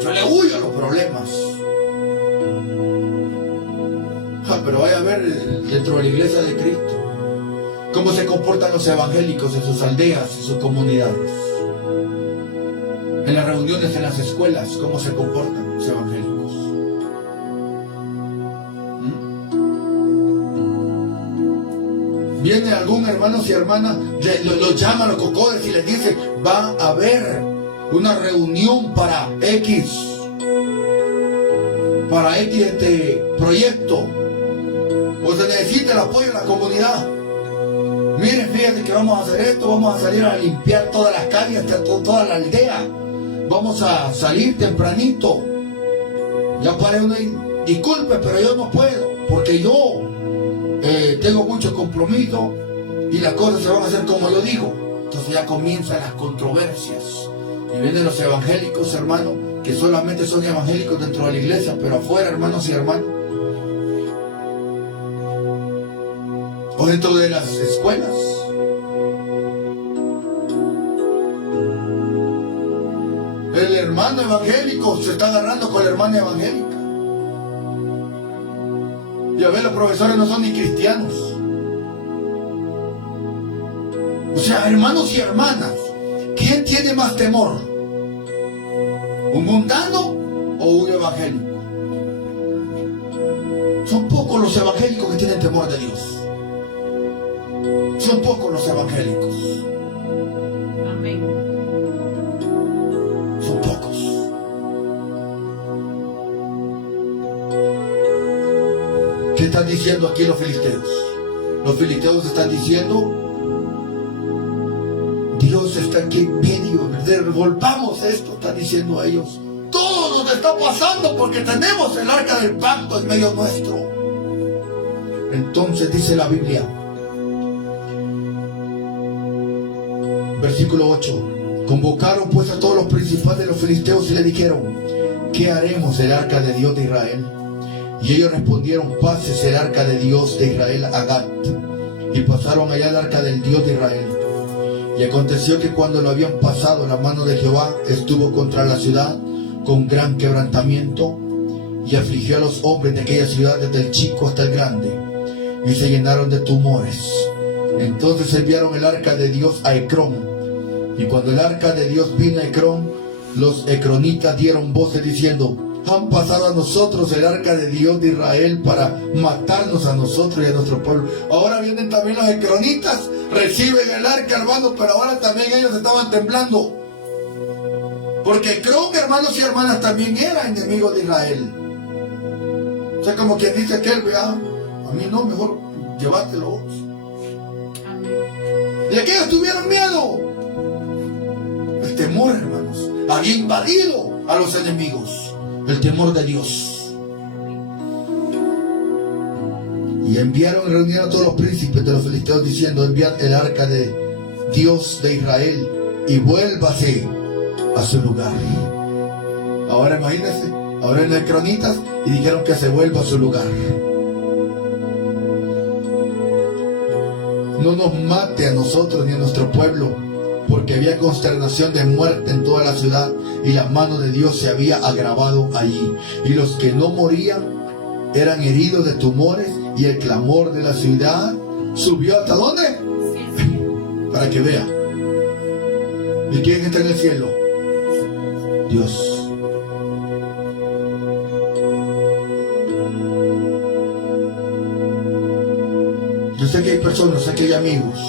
Yo le huyo a los problemas. Pero vaya a ver dentro de la iglesia de Cristo cómo se comportan los evangélicos en sus aldeas, en sus comunidades. En las reuniones, en las escuelas, cómo se comportan los evangélicos. Viene algún hermano y hermana, los llama a los cocodes y les dice, va a haber una reunión para X proyecto, o se necesita el apoyo de la comunidad. Miren, fíjate que vamos a hacer esto, vamos a salir a limpiar todas las calles, toda la aldea, vamos a salir tempranito. Ya para uno, disculpe, pero yo no puedo, porque yo tengo mucho compromiso y las cosas se van a hacer como yo digo. Entonces ya comienzan las controversias. Y vienen los evangélicos, hermanos, que solamente son evangélicos dentro de la iglesia, pero afuera, hermanos y hermanas, o dentro de las escuelas. El hermano evangélico se está agarrando con la hermana evangélica. Y a ver, los profesores no son ni cristianos. O sea, hermanos y hermanas, ¿quién tiene más temor? ¿Un mundano o un evangélico? Son pocos los evangélicos que tienen temor de Dios. Son pocos los evangélicos. Amén. Son pocos. ¿Qué están diciendo aquí los filisteos? Los filisteos están diciendo, Dios está aquí, bien, revolvamos esto, están diciendo ellos. Todo nos está pasando porque tenemos el arca del pacto en medio nuestro. Entonces dice la Biblia, versículo 8, convocaron pues a todos los principales de los filisteos y le dijeron, ¿qué haremos el arca de Dios de Israel? Y ellos respondieron, pásese el arca de Dios de Israel a Gat. Y pasaron allá el arca del Dios de Israel. Y aconteció que cuando lo habían pasado, la mano de Jehová estuvo contra la ciudad con gran quebrantamiento, y afligió a los hombres de aquella ciudad desde el chico hasta el grande, y se llenaron de tumores. Entonces enviaron el arca de Dios a Ecrón, y cuando el arca de Dios vino a Ecrón, los ecronitas dieron voces diciendo: han pasado a nosotros el arca de Dios de Israel para matarnos a nosotros y a nuestro pueblo. Ahora vienen también los ecronitas, reciben el arca, hermanos, pero ahora también ellos estaban temblando. Porque Ecrón, hermanos y hermanas, también era enemigo de Israel. O sea, como quien dice aquel, vea, a mí no, mejor llévatelo vos. Y aquellos tuvieron miedo. El temor, hermanos, había invadido a los enemigos. El temor de Dios. Y enviaron y reunieron a todos los príncipes de los filisteos diciendo: enviad el arca de Dios de Israel y vuélvase a su lugar. Ahora imagínense, ahora en el Cronitas, y dijeron que se vuelva a su lugar. No nos mate a nosotros ni a nuestro pueblo, porque había consternación de muerte en toda la ciudad, y la mano de Dios se había agravado allí. Y los que no morían eran heridos de tumores, y el clamor de la ciudad subió ¿hasta dónde? Para que vea. ¿Y quién está en el cielo? Dios. Yo sé que hay personas, sé que hay amigos,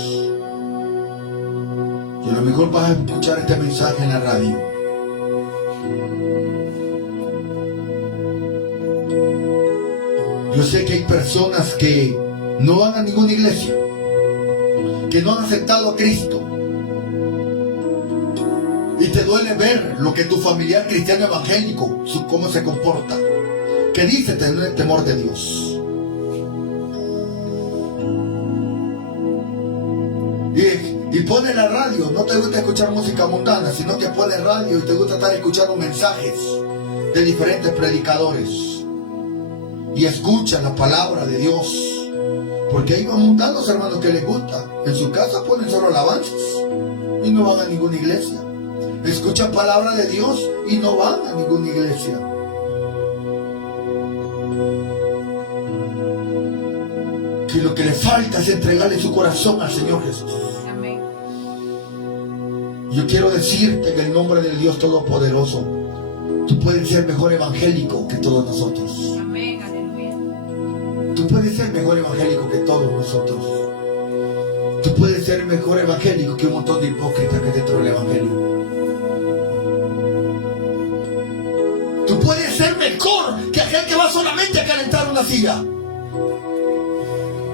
y a lo mejor vas a escuchar este mensaje en la radio. Yo sé que hay personas que no van a ninguna iglesia, que no han aceptado a Cristo, y te duele ver lo que tu familiar cristiano evangélico, cómo se comporta, que dice tener el temor de Dios. Y pone la radio, no te gusta escuchar música mundana, sino que pone radio y te gusta estar escuchando mensajes de diferentes predicadores. Y escuchan la palabra de Dios. Porque hay mundanos, hermanos, que les gusta. En su casa ponen solo alabanzas y no van a ninguna iglesia. Escuchan palabra de Dios y no van a ninguna iglesia. Que lo que le falta es entregarle su corazón al Señor Jesús. Yo quiero decirte que en el nombre del Dios Todopoderoso, tú puedes ser mejor evangélico que todos nosotros. Amén, aleluya. Tú puedes ser mejor evangélico que todos nosotros. Tú puedes ser mejor evangélico que un montón de hipócritas que dentro del evangelio. Tú puedes ser mejor que aquel que va solamente a calentar una silla.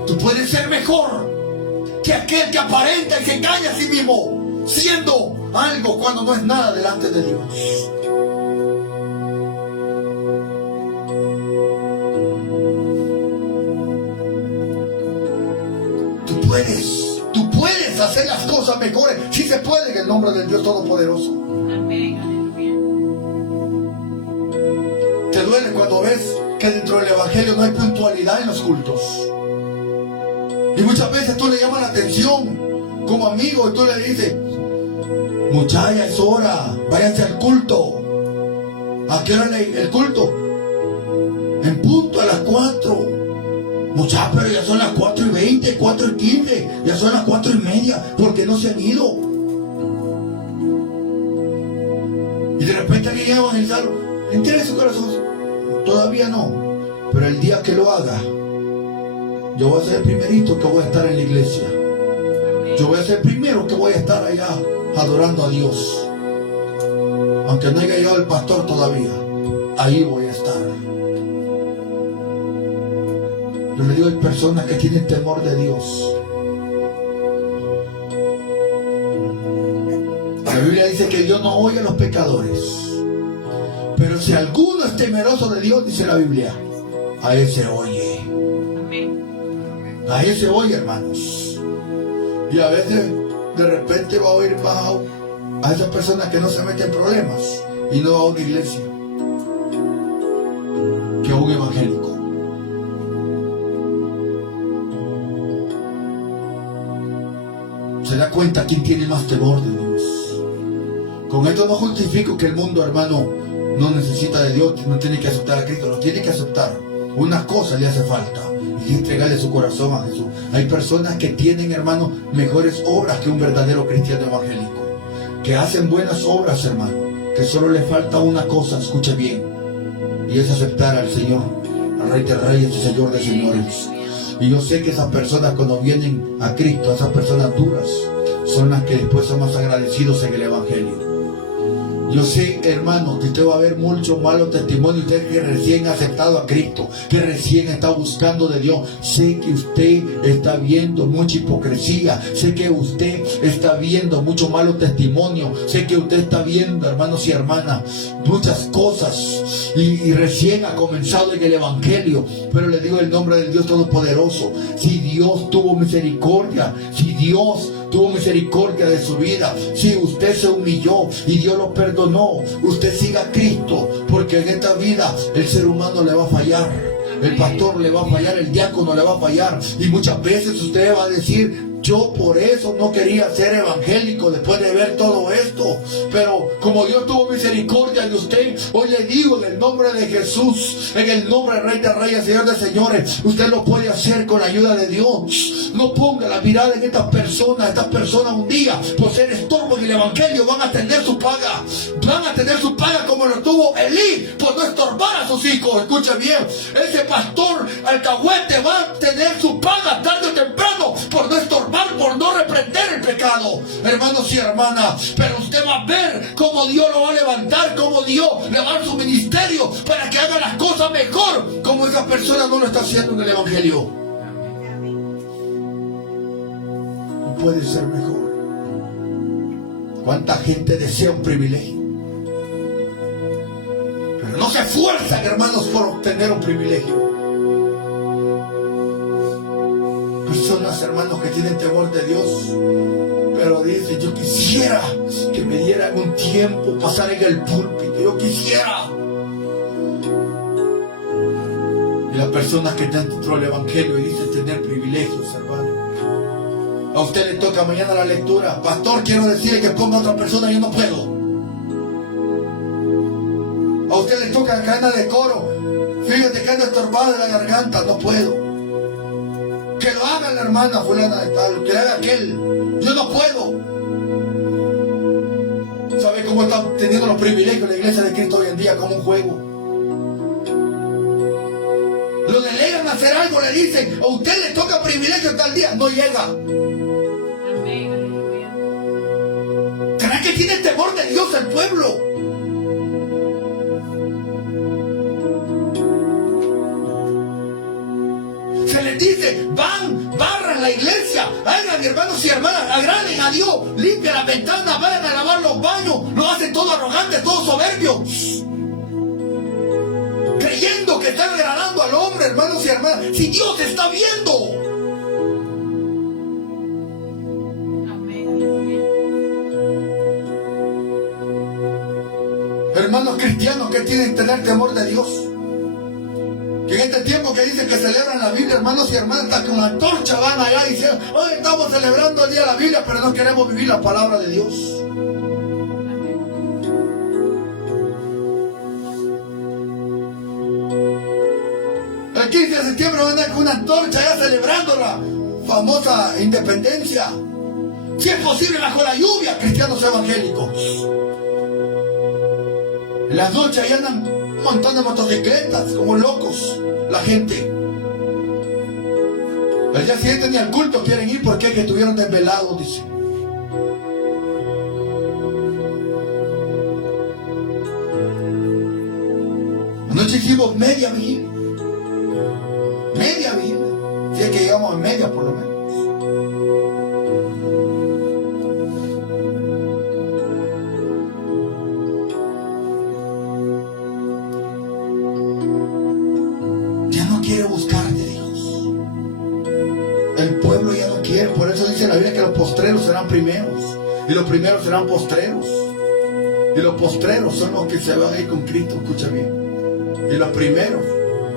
Tú puedes ser mejor que aquel que aparenta y se engaña a sí mismo, siendo algo cuando no es nada delante de Dios. Tú puedes hacer las cosas mejores. Sí se puede en el nombre del Dios Todopoderoso. Amén, aleluya. Te duele cuando ves que dentro del Evangelio no hay puntualidad en los cultos. Y muchas veces tú le llamas la atención como amigo y tú le dices: muchacha, es hora, váyanse al culto. ¿A qué hora el culto? En punto a las 4. Muchacha, pero ya son las 4:20, 4:15, ya son las 4:30. ¿Por qué no se han ido? Y de repente alguien llega a evangelizarlo. ¿Entiende su corazón? Todavía no. Pero el día que lo haga, yo voy a ser el primerito que voy a estar en la iglesia. Yo voy a ser el primero que voy a estar allá adorando a Dios. Aunque no haya llegado el pastor todavía, ahí voy a estar. Yo le digo, hay personas que tienen temor de Dios. La Biblia dice que Dios no oye a los pecadores, pero si alguno es temeroso de Dios, dice la Biblia, a ese oye. A ese oye, hermanos. Y a veces de repente va a oír más a esas personas que no se meten en problemas y no va a una iglesia que a un evangélico. Se da cuenta quién tiene más temor de Dios. Con esto no justifico que el mundo, hermano, no necesita de Dios, no tiene que aceptar a Cristo, lo tiene que aceptar. Una cosa le hace falta, y entregarle su corazón a Jesús. Hay personas que tienen, hermano, mejores obras que un verdadero cristiano evangélico, que hacen buenas obras, hermano, que solo le falta una cosa, escuche bien, y es aceptar al Señor, al Rey de Reyes y Señor de Señores. Y yo sé que esas personas, cuando vienen a Cristo, esas personas duras, son las que después son más agradecidos en el Evangelio. Yo sé, hermano, que usted va a ver muchos malos testimonios. Usted que recién ha aceptado a Cristo, que recién está buscando de Dios. Sé que usted está viendo mucha hipocresía. Sé que usted está viendo mucho malos testimonios. Sé que usted está viendo, hermanos y hermanas, muchas cosas. Y recién ha comenzado en el Evangelio. Pero le digo el nombre del Dios Todopoderoso. Si Dios tuvo misericordia, si Dios tuvo misericordia de su vida, si usted se humilló y Dios lo perdonó, usted siga a Cristo, porque en esta vida el ser humano le va a fallar, el pastor le va a fallar, el diácono le va a fallar, y muchas veces usted va a decir: yo por eso no quería ser evangélico después de ver todo esto. Pero como Dios tuvo misericordia de usted, hoy le digo en el nombre de Jesús, en el nombre del Rey de Reyes, Señor de Señores, usted lo puede hacer con la ayuda de Dios. No ponga la mirada en estas personas. Estas personas un día, por ser estorbo en el evangelio, van a tener su paga. Van a tener su paga como lo tuvo Elí por no estorbar a sus hijos. Escuche bien, ese pastor alcahuete va a tener su paga tarde o temprano por no estorbar, por no reprender el pecado, hermanos y hermanas. Pero usted va a ver cómo Dios lo va a levantar, cómo Dios le va a dar su ministerio para que haga las cosas mejor, como esa persona no lo está haciendo en el evangelio. No puede ser mejor. ¿Cuánta gente desea un privilegio? Pero no se esfuerzan, hermanos, por obtener un privilegio. Personas, hermanos, que tienen temor de Dios, pero dicen: yo quisiera que me dieran un tiempo pasar en el púlpito, yo quisiera. Y las personas que están dentro del evangelio y dicen tener privilegios, hermano. A usted le toca mañana la lectura: pastor, quiero decirle que ponga a otra persona, yo no puedo. A usted le toca cadena de coro: fíjate que ando estorbado de la garganta, no puedo. Que lo haga la hermana fulana de tal, que lo haga aquel, yo no puedo. ¿Sabe cómo están teniendo los privilegios la iglesia de Cristo hoy en día? Como un juego. Lo delegan a hacer algo, le dicen: a usted le toca privilegio tal día, no llega. ¿Será que tiene temor de Dios el pueblo? Se les dice: barran la iglesia, hagan, hermanos y hermanas, agraden a Dios, limpian las ventanas, vayan a lavar los baños. Lo hacen todo arrogante, todo soberbio, creyendo que están agradando al hombre, hermanos y hermanas, si Dios está viendo. Hermanos cristianos que tienen que tener temor de Dios, que en este tiempo que dicen que celebran la Biblia, hermanos y hermanas, hasta con la antorcha van allá diciendo: hoy estamos celebrando el día de la Biblia, pero no queremos vivir la palabra de Dios. El 15 de septiembre van a andar con una antorcha ya celebrando la famosa independencia. Si es posible bajo la lluvia, cristianos evangélicos. En las noches ahí andan un montón de motocicletas, como locos, la gente. El día siguiente ni al culto quieren ir porque es que estuvieron desvelados, dice. Anoche hicimos media vigilia. Media vigilia. Si es que llegamos a media por lo menos. Quiere buscar de Dios. El pueblo ya no quiere. Por eso dice la Biblia que los postreros serán primeros y los primeros serán postreros, y los postreros son los que se van a ir con Cristo. Escucha bien. Y los primeros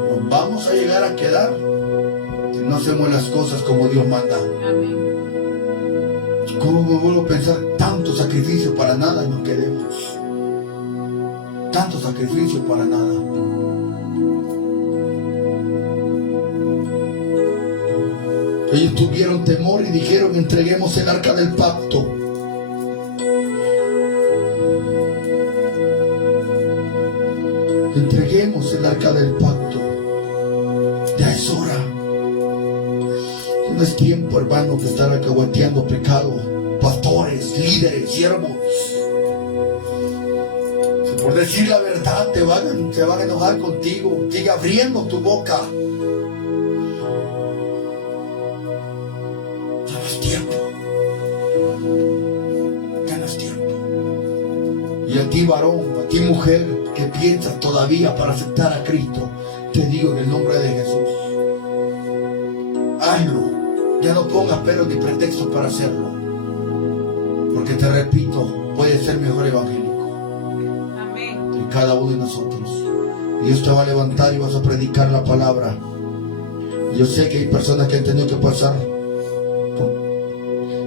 nos vamos a llegar a quedar si no hacemos las cosas como Dios manda. Amén. ¿Cómo me vuelvo a pensar tanto sacrificio para nada y nos quedemos? Tanto sacrificio para nada. Ellos tuvieron temor y dijeron: entreguemos el arca del pacto. Entreguemos el arca del pacto. Ya es hora. No es tiempo, hermano, de estar alcahueteando pecado. Pastores, líderes, siervos. Si por decir la verdad se van a enojar contigo, sigue abriendo tu boca. Ya no es tiempo. Ya no es tiempo. Y a ti, varón, a ti, mujer, que piensas todavía para aceptar a Cristo, te digo en el nombre de Jesús: hazlo. Ya no pongas peros ni pretextos para hacerlo. Porque te repito, puede ser mejor evangélico. Amén. Que cada uno de nosotros. Dios te va a levantar y vas a predicar la palabra. Yo sé que hay personas que han tenido que pasar,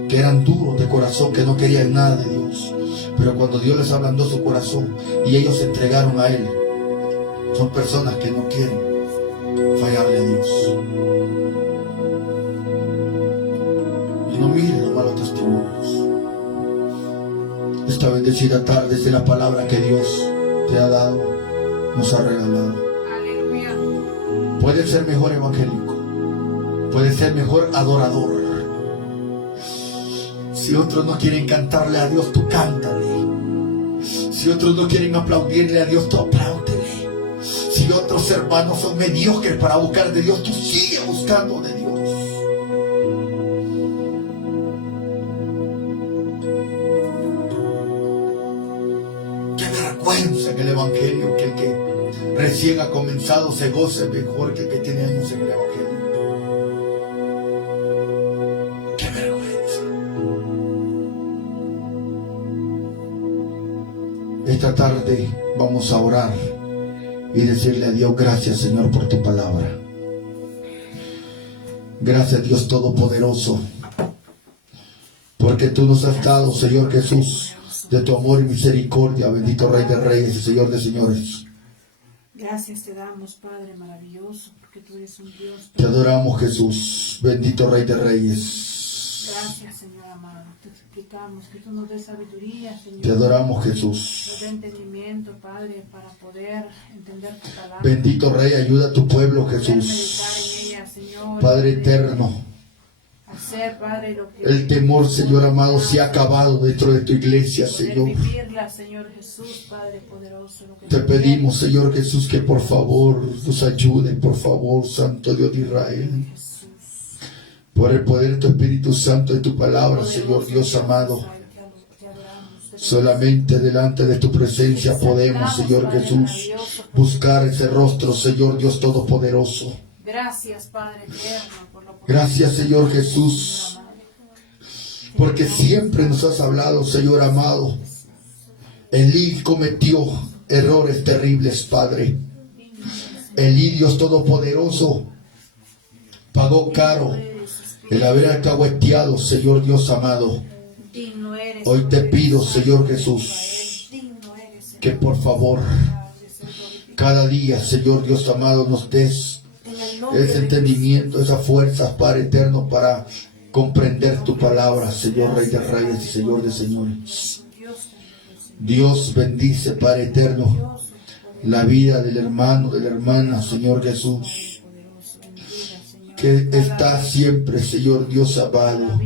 que eran duros de corazón, que no querían nada de Dios. Pero cuando Dios les ablandó su corazón y ellos se entregaron a Él, son personas que no quieren fallarle a Dios. No mires los malos testimonios. Esta bendecida tarde es de la palabra que Dios te ha dado, nos ha regalado. Aleluya. Puedes ser mejor evangélico, puedes ser mejor adorador. Si otros no quieren cantarle a Dios, tú cántale. Si otros no quieren aplaudirle a Dios, tú apláudele. Si otros hermanos son mediocres para buscar de Dios, tú sigue buscando de Dios. En el evangelio, que el que recién ha comenzado se goce mejor que el que tiene años en el evangelio. ¡Qué vergüenza! Esta tarde vamos a orar y decirle a Dios: gracias, Señor, por tu palabra. Gracias, Dios Todopoderoso, porque tú nos has dado, Señor Jesús, de tu amor y misericordia, bendito Rey de Reyes y Señor de Señores. Gracias te damos, Padre maravilloso, porque tú eres un Dios. Te adoramos, Jesús, bendito Rey de Reyes. Gracias, Señor amado. Te suplicamos que tú nos des sabiduría, Señor. Te adoramos, Jesús. Nos dé entendimiento, Padre, para poder entender tu palabra. Bendito Rey, ayuda a tu pueblo, Poder Jesús. meditar en ella, Señor. Padre eterno, hacer, Padre, lo que el temor, Señor amado, se ha acabado dentro de tu iglesia, poder Señor. vivirla, Señor Jesús, Padre poderoso. Lo que Te pedimos, Señor Jesús, que por favor nos ayude, por favor, Santo Dios de Israel. Jesús. Por el poder de tu Espíritu Santo y tu palabra, Señor Dios amado. Solamente delante de tu presencia podemos, Señor Jesús, buscar ese rostro, Señor Dios Todopoderoso. Gracias, Padre eterno, por lo Gracias, Señor Jesús, porque siempre nos has hablado, Señor amado. Elí cometió errores terribles, Padre. Elí, Dios Todopoderoso, pagó caro el haber alcahueteado, Señor Dios amado. Hoy te pido, Señor Jesús, que por favor, cada día, Señor Dios amado, nos des ese entendimiento, esa fuerza, Padre eterno, para comprender tu palabra, Señor Rey de Reyes y Señor de Señores. Dios bendice, Padre eterno, la vida del hermano, de la hermana, Señor Jesús, que está siempre, Señor Dios amado,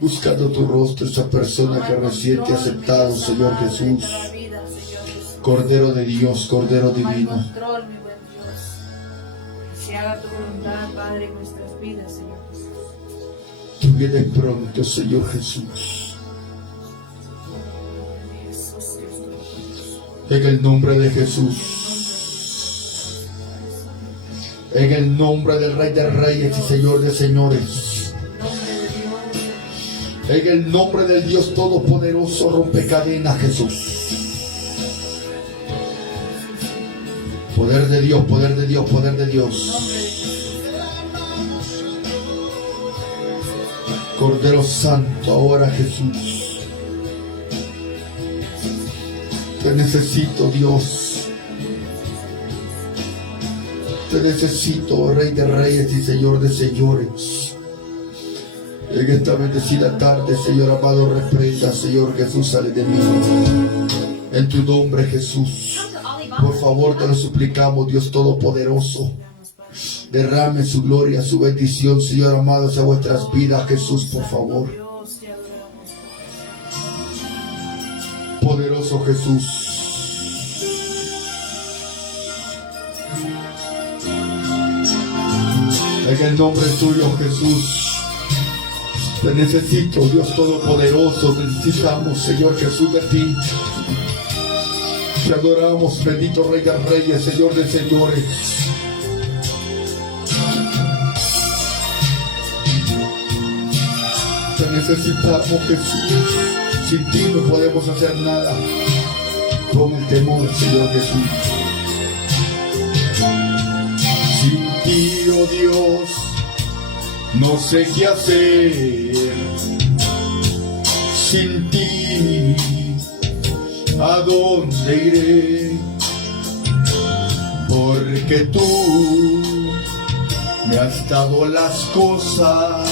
buscando tu rostro, esa persona que recién te ha aceptado, Señor Jesús, Cordero de Dios, Cordero divino. Se haga tu voluntad, Padre, en nuestras vidas, Señor Jesús. Tú vienes pronto, Señor Jesús. En el nombre de Jesús. En el nombre del Rey de Reyes y Señor de Señores. En el nombre del Dios Todopoderoso, rompe cadenas, Jesús. Poder de Dios, poder de Dios, poder de Dios. Cordero Santo, ahora Jesús. Te necesito, Dios. Te necesito, Rey de Reyes y Señor de Señores. En esta bendecida tarde, Señor amado, reprenda, Señor Jesús, al enemigo. En tu nombre, Jesús. Por favor, te lo suplicamos, Dios Todopoderoso. Derrame su gloria, su bendición, Señor amado, hacia vuestras vidas, Jesús, por favor. Poderoso Jesús. En el nombre tuyo, Jesús. Te necesito, Dios Todopoderoso. Necesitamos, Señor Jesús, de ti. Te adoramos, bendito Rey de Reyes, Señor de Señores. Te necesitamos, Jesús. Sin ti no podemos hacer nada. Con el temor, Señor Jesús. Sin ti, oh Dios, no sé qué hacer. Sin ti, ¿a dónde iré? Porque tú me has dado las cosas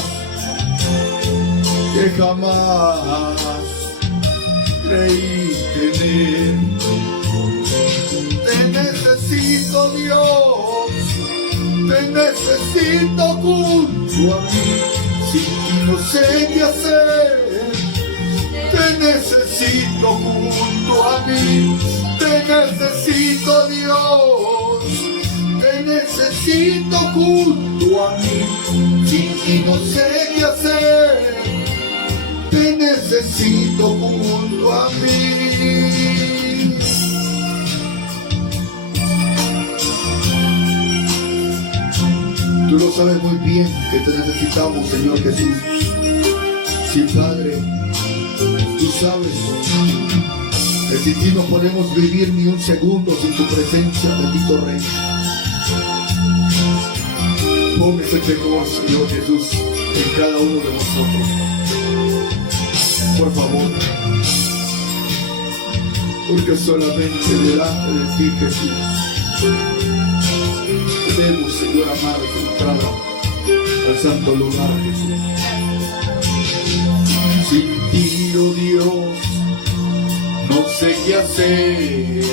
que jamás creí tener. Te necesito, Dios. Te necesito junto a mí. Sin ti no sé qué hacer. Te necesito junto a mí. Te necesito, Dios. Te necesito junto a mí. Sin ti no sé qué hacer. Te necesito junto a mí. Tú lo sabes muy bien que te necesitamos, Señor Jesús. Sí, Padre, tú sabes que sin ti no podemos vivir ni un segundo sin tu presencia, bendito Rey. Pon ese temor, Señor Jesús, en cada uno de nosotros. Por favor, porque solamente delante de ti, Jesús, podemos, Señor amado, entrar al santo lugar, Jesús. Sin ti, oh Dios, no sé qué hacer.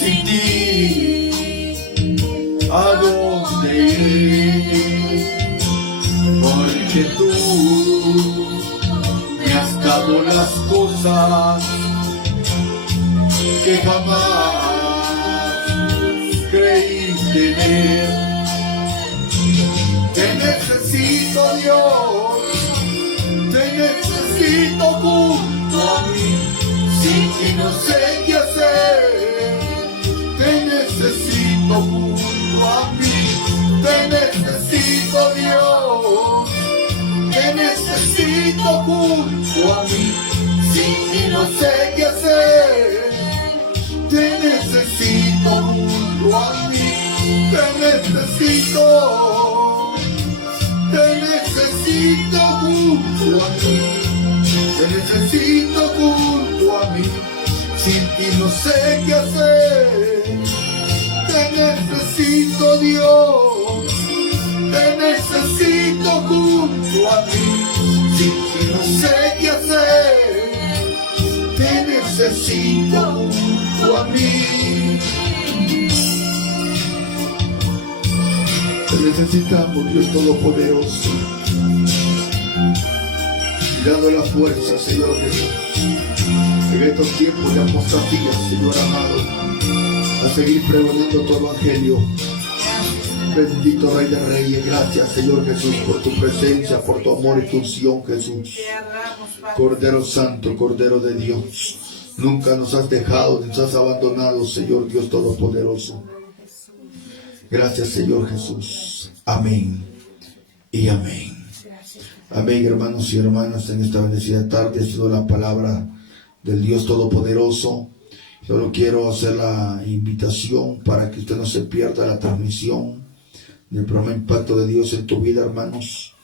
Sin ti, ¿a dónde iré? Porque tú me has dado las cosas que jamás creí tener. Te necesito, Dios. Te necesito junto a mí. Sin ti no sé qué hacer. Te necesito junto a mí. Te necesito, Dios. Te necesito junto a mí. Sin ti no sé qué hacer. Te necesito junto a mí. Te necesito. Te necesito junto a mí. Te necesito junto a mí. Sin ti no sé qué hacer. Te necesito, Dios. Te necesito junto a mí. Sin ti no sé qué hacer. Te necesito junto a mí. Te necesitamos, Dios Todopoderoso. Dando la fuerza, Señor Jesús, en estos tiempos de apostasía, Señor amado, a seguir pregonando tu evangelio. Bendito Rey de Reyes, gracias, Señor Jesús, por tu presencia, por tu amor y tu unción, Jesús. Cordero Santo, Cordero de Dios, nunca nos has dejado, ni nos has abandonado, Señor Dios Todopoderoso. Gracias, Señor Jesús. Amén y amén. Amén, hermanos y hermanas, en esta bendecida tarde ha sido la palabra del Dios Todopoderoso. Solo quiero hacer la invitación para que usted no se pierda la transmisión del programa Impacto de Dios en tu vida, hermanos.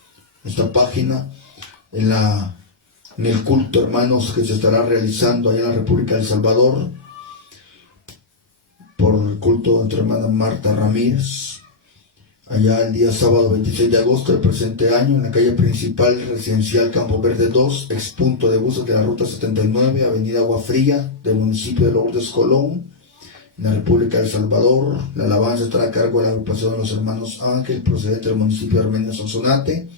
Esta página, en la en el culto, hermanos, que se estará realizando allá en la República del Salvador, por el culto de nuestra hermana Marta Ramírez, allá el día sábado 26 de agosto del presente año, en la calle principal residencial Campo Verde 2, expunto de buses de la ruta 79, avenida Agua Fría, del municipio de Lourdes, Colón, en la República del Salvador. La alabanza estará a cargo de la agrupación de los hermanos Ángel, procedente del municipio de Armenia, Sonsonate.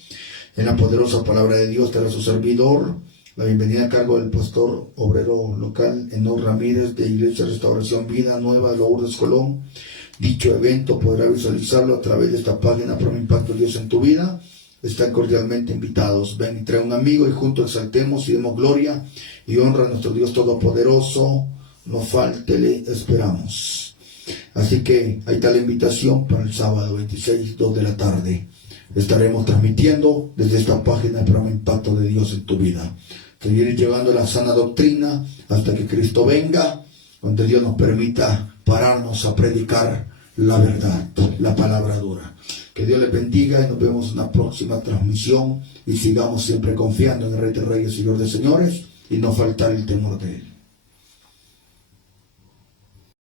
En la poderosa palabra de Dios estará su servidor. La bienvenida a cargo del pastor obrero local Enoch Ramírez, de Iglesia Restauración Vida Nueva, Lourdes, Colón. Dicho evento podrá visualizarlo a través de esta página Pro Impacto Dios en tu vida. Están cordialmente invitados. Ven y trae un amigo y juntos exaltemos y demos gloria y honra a nuestro Dios Todopoderoso. No falte, le esperamos. Así que ahí está la invitación para el sábado 26, 2 de la tarde. Estaremos transmitiendo desde esta página el programa Impacto de Dios en tu vida. Seguir llevando la sana doctrina hasta que Cristo venga, donde Dios nos permita pararnos a predicar la verdad, la palabra dura. Que Dios les bendiga y nos vemos en una próxima transmisión y sigamos siempre confiando en el Rey de Reyes y Señor de Señores y no faltar el temor de Él.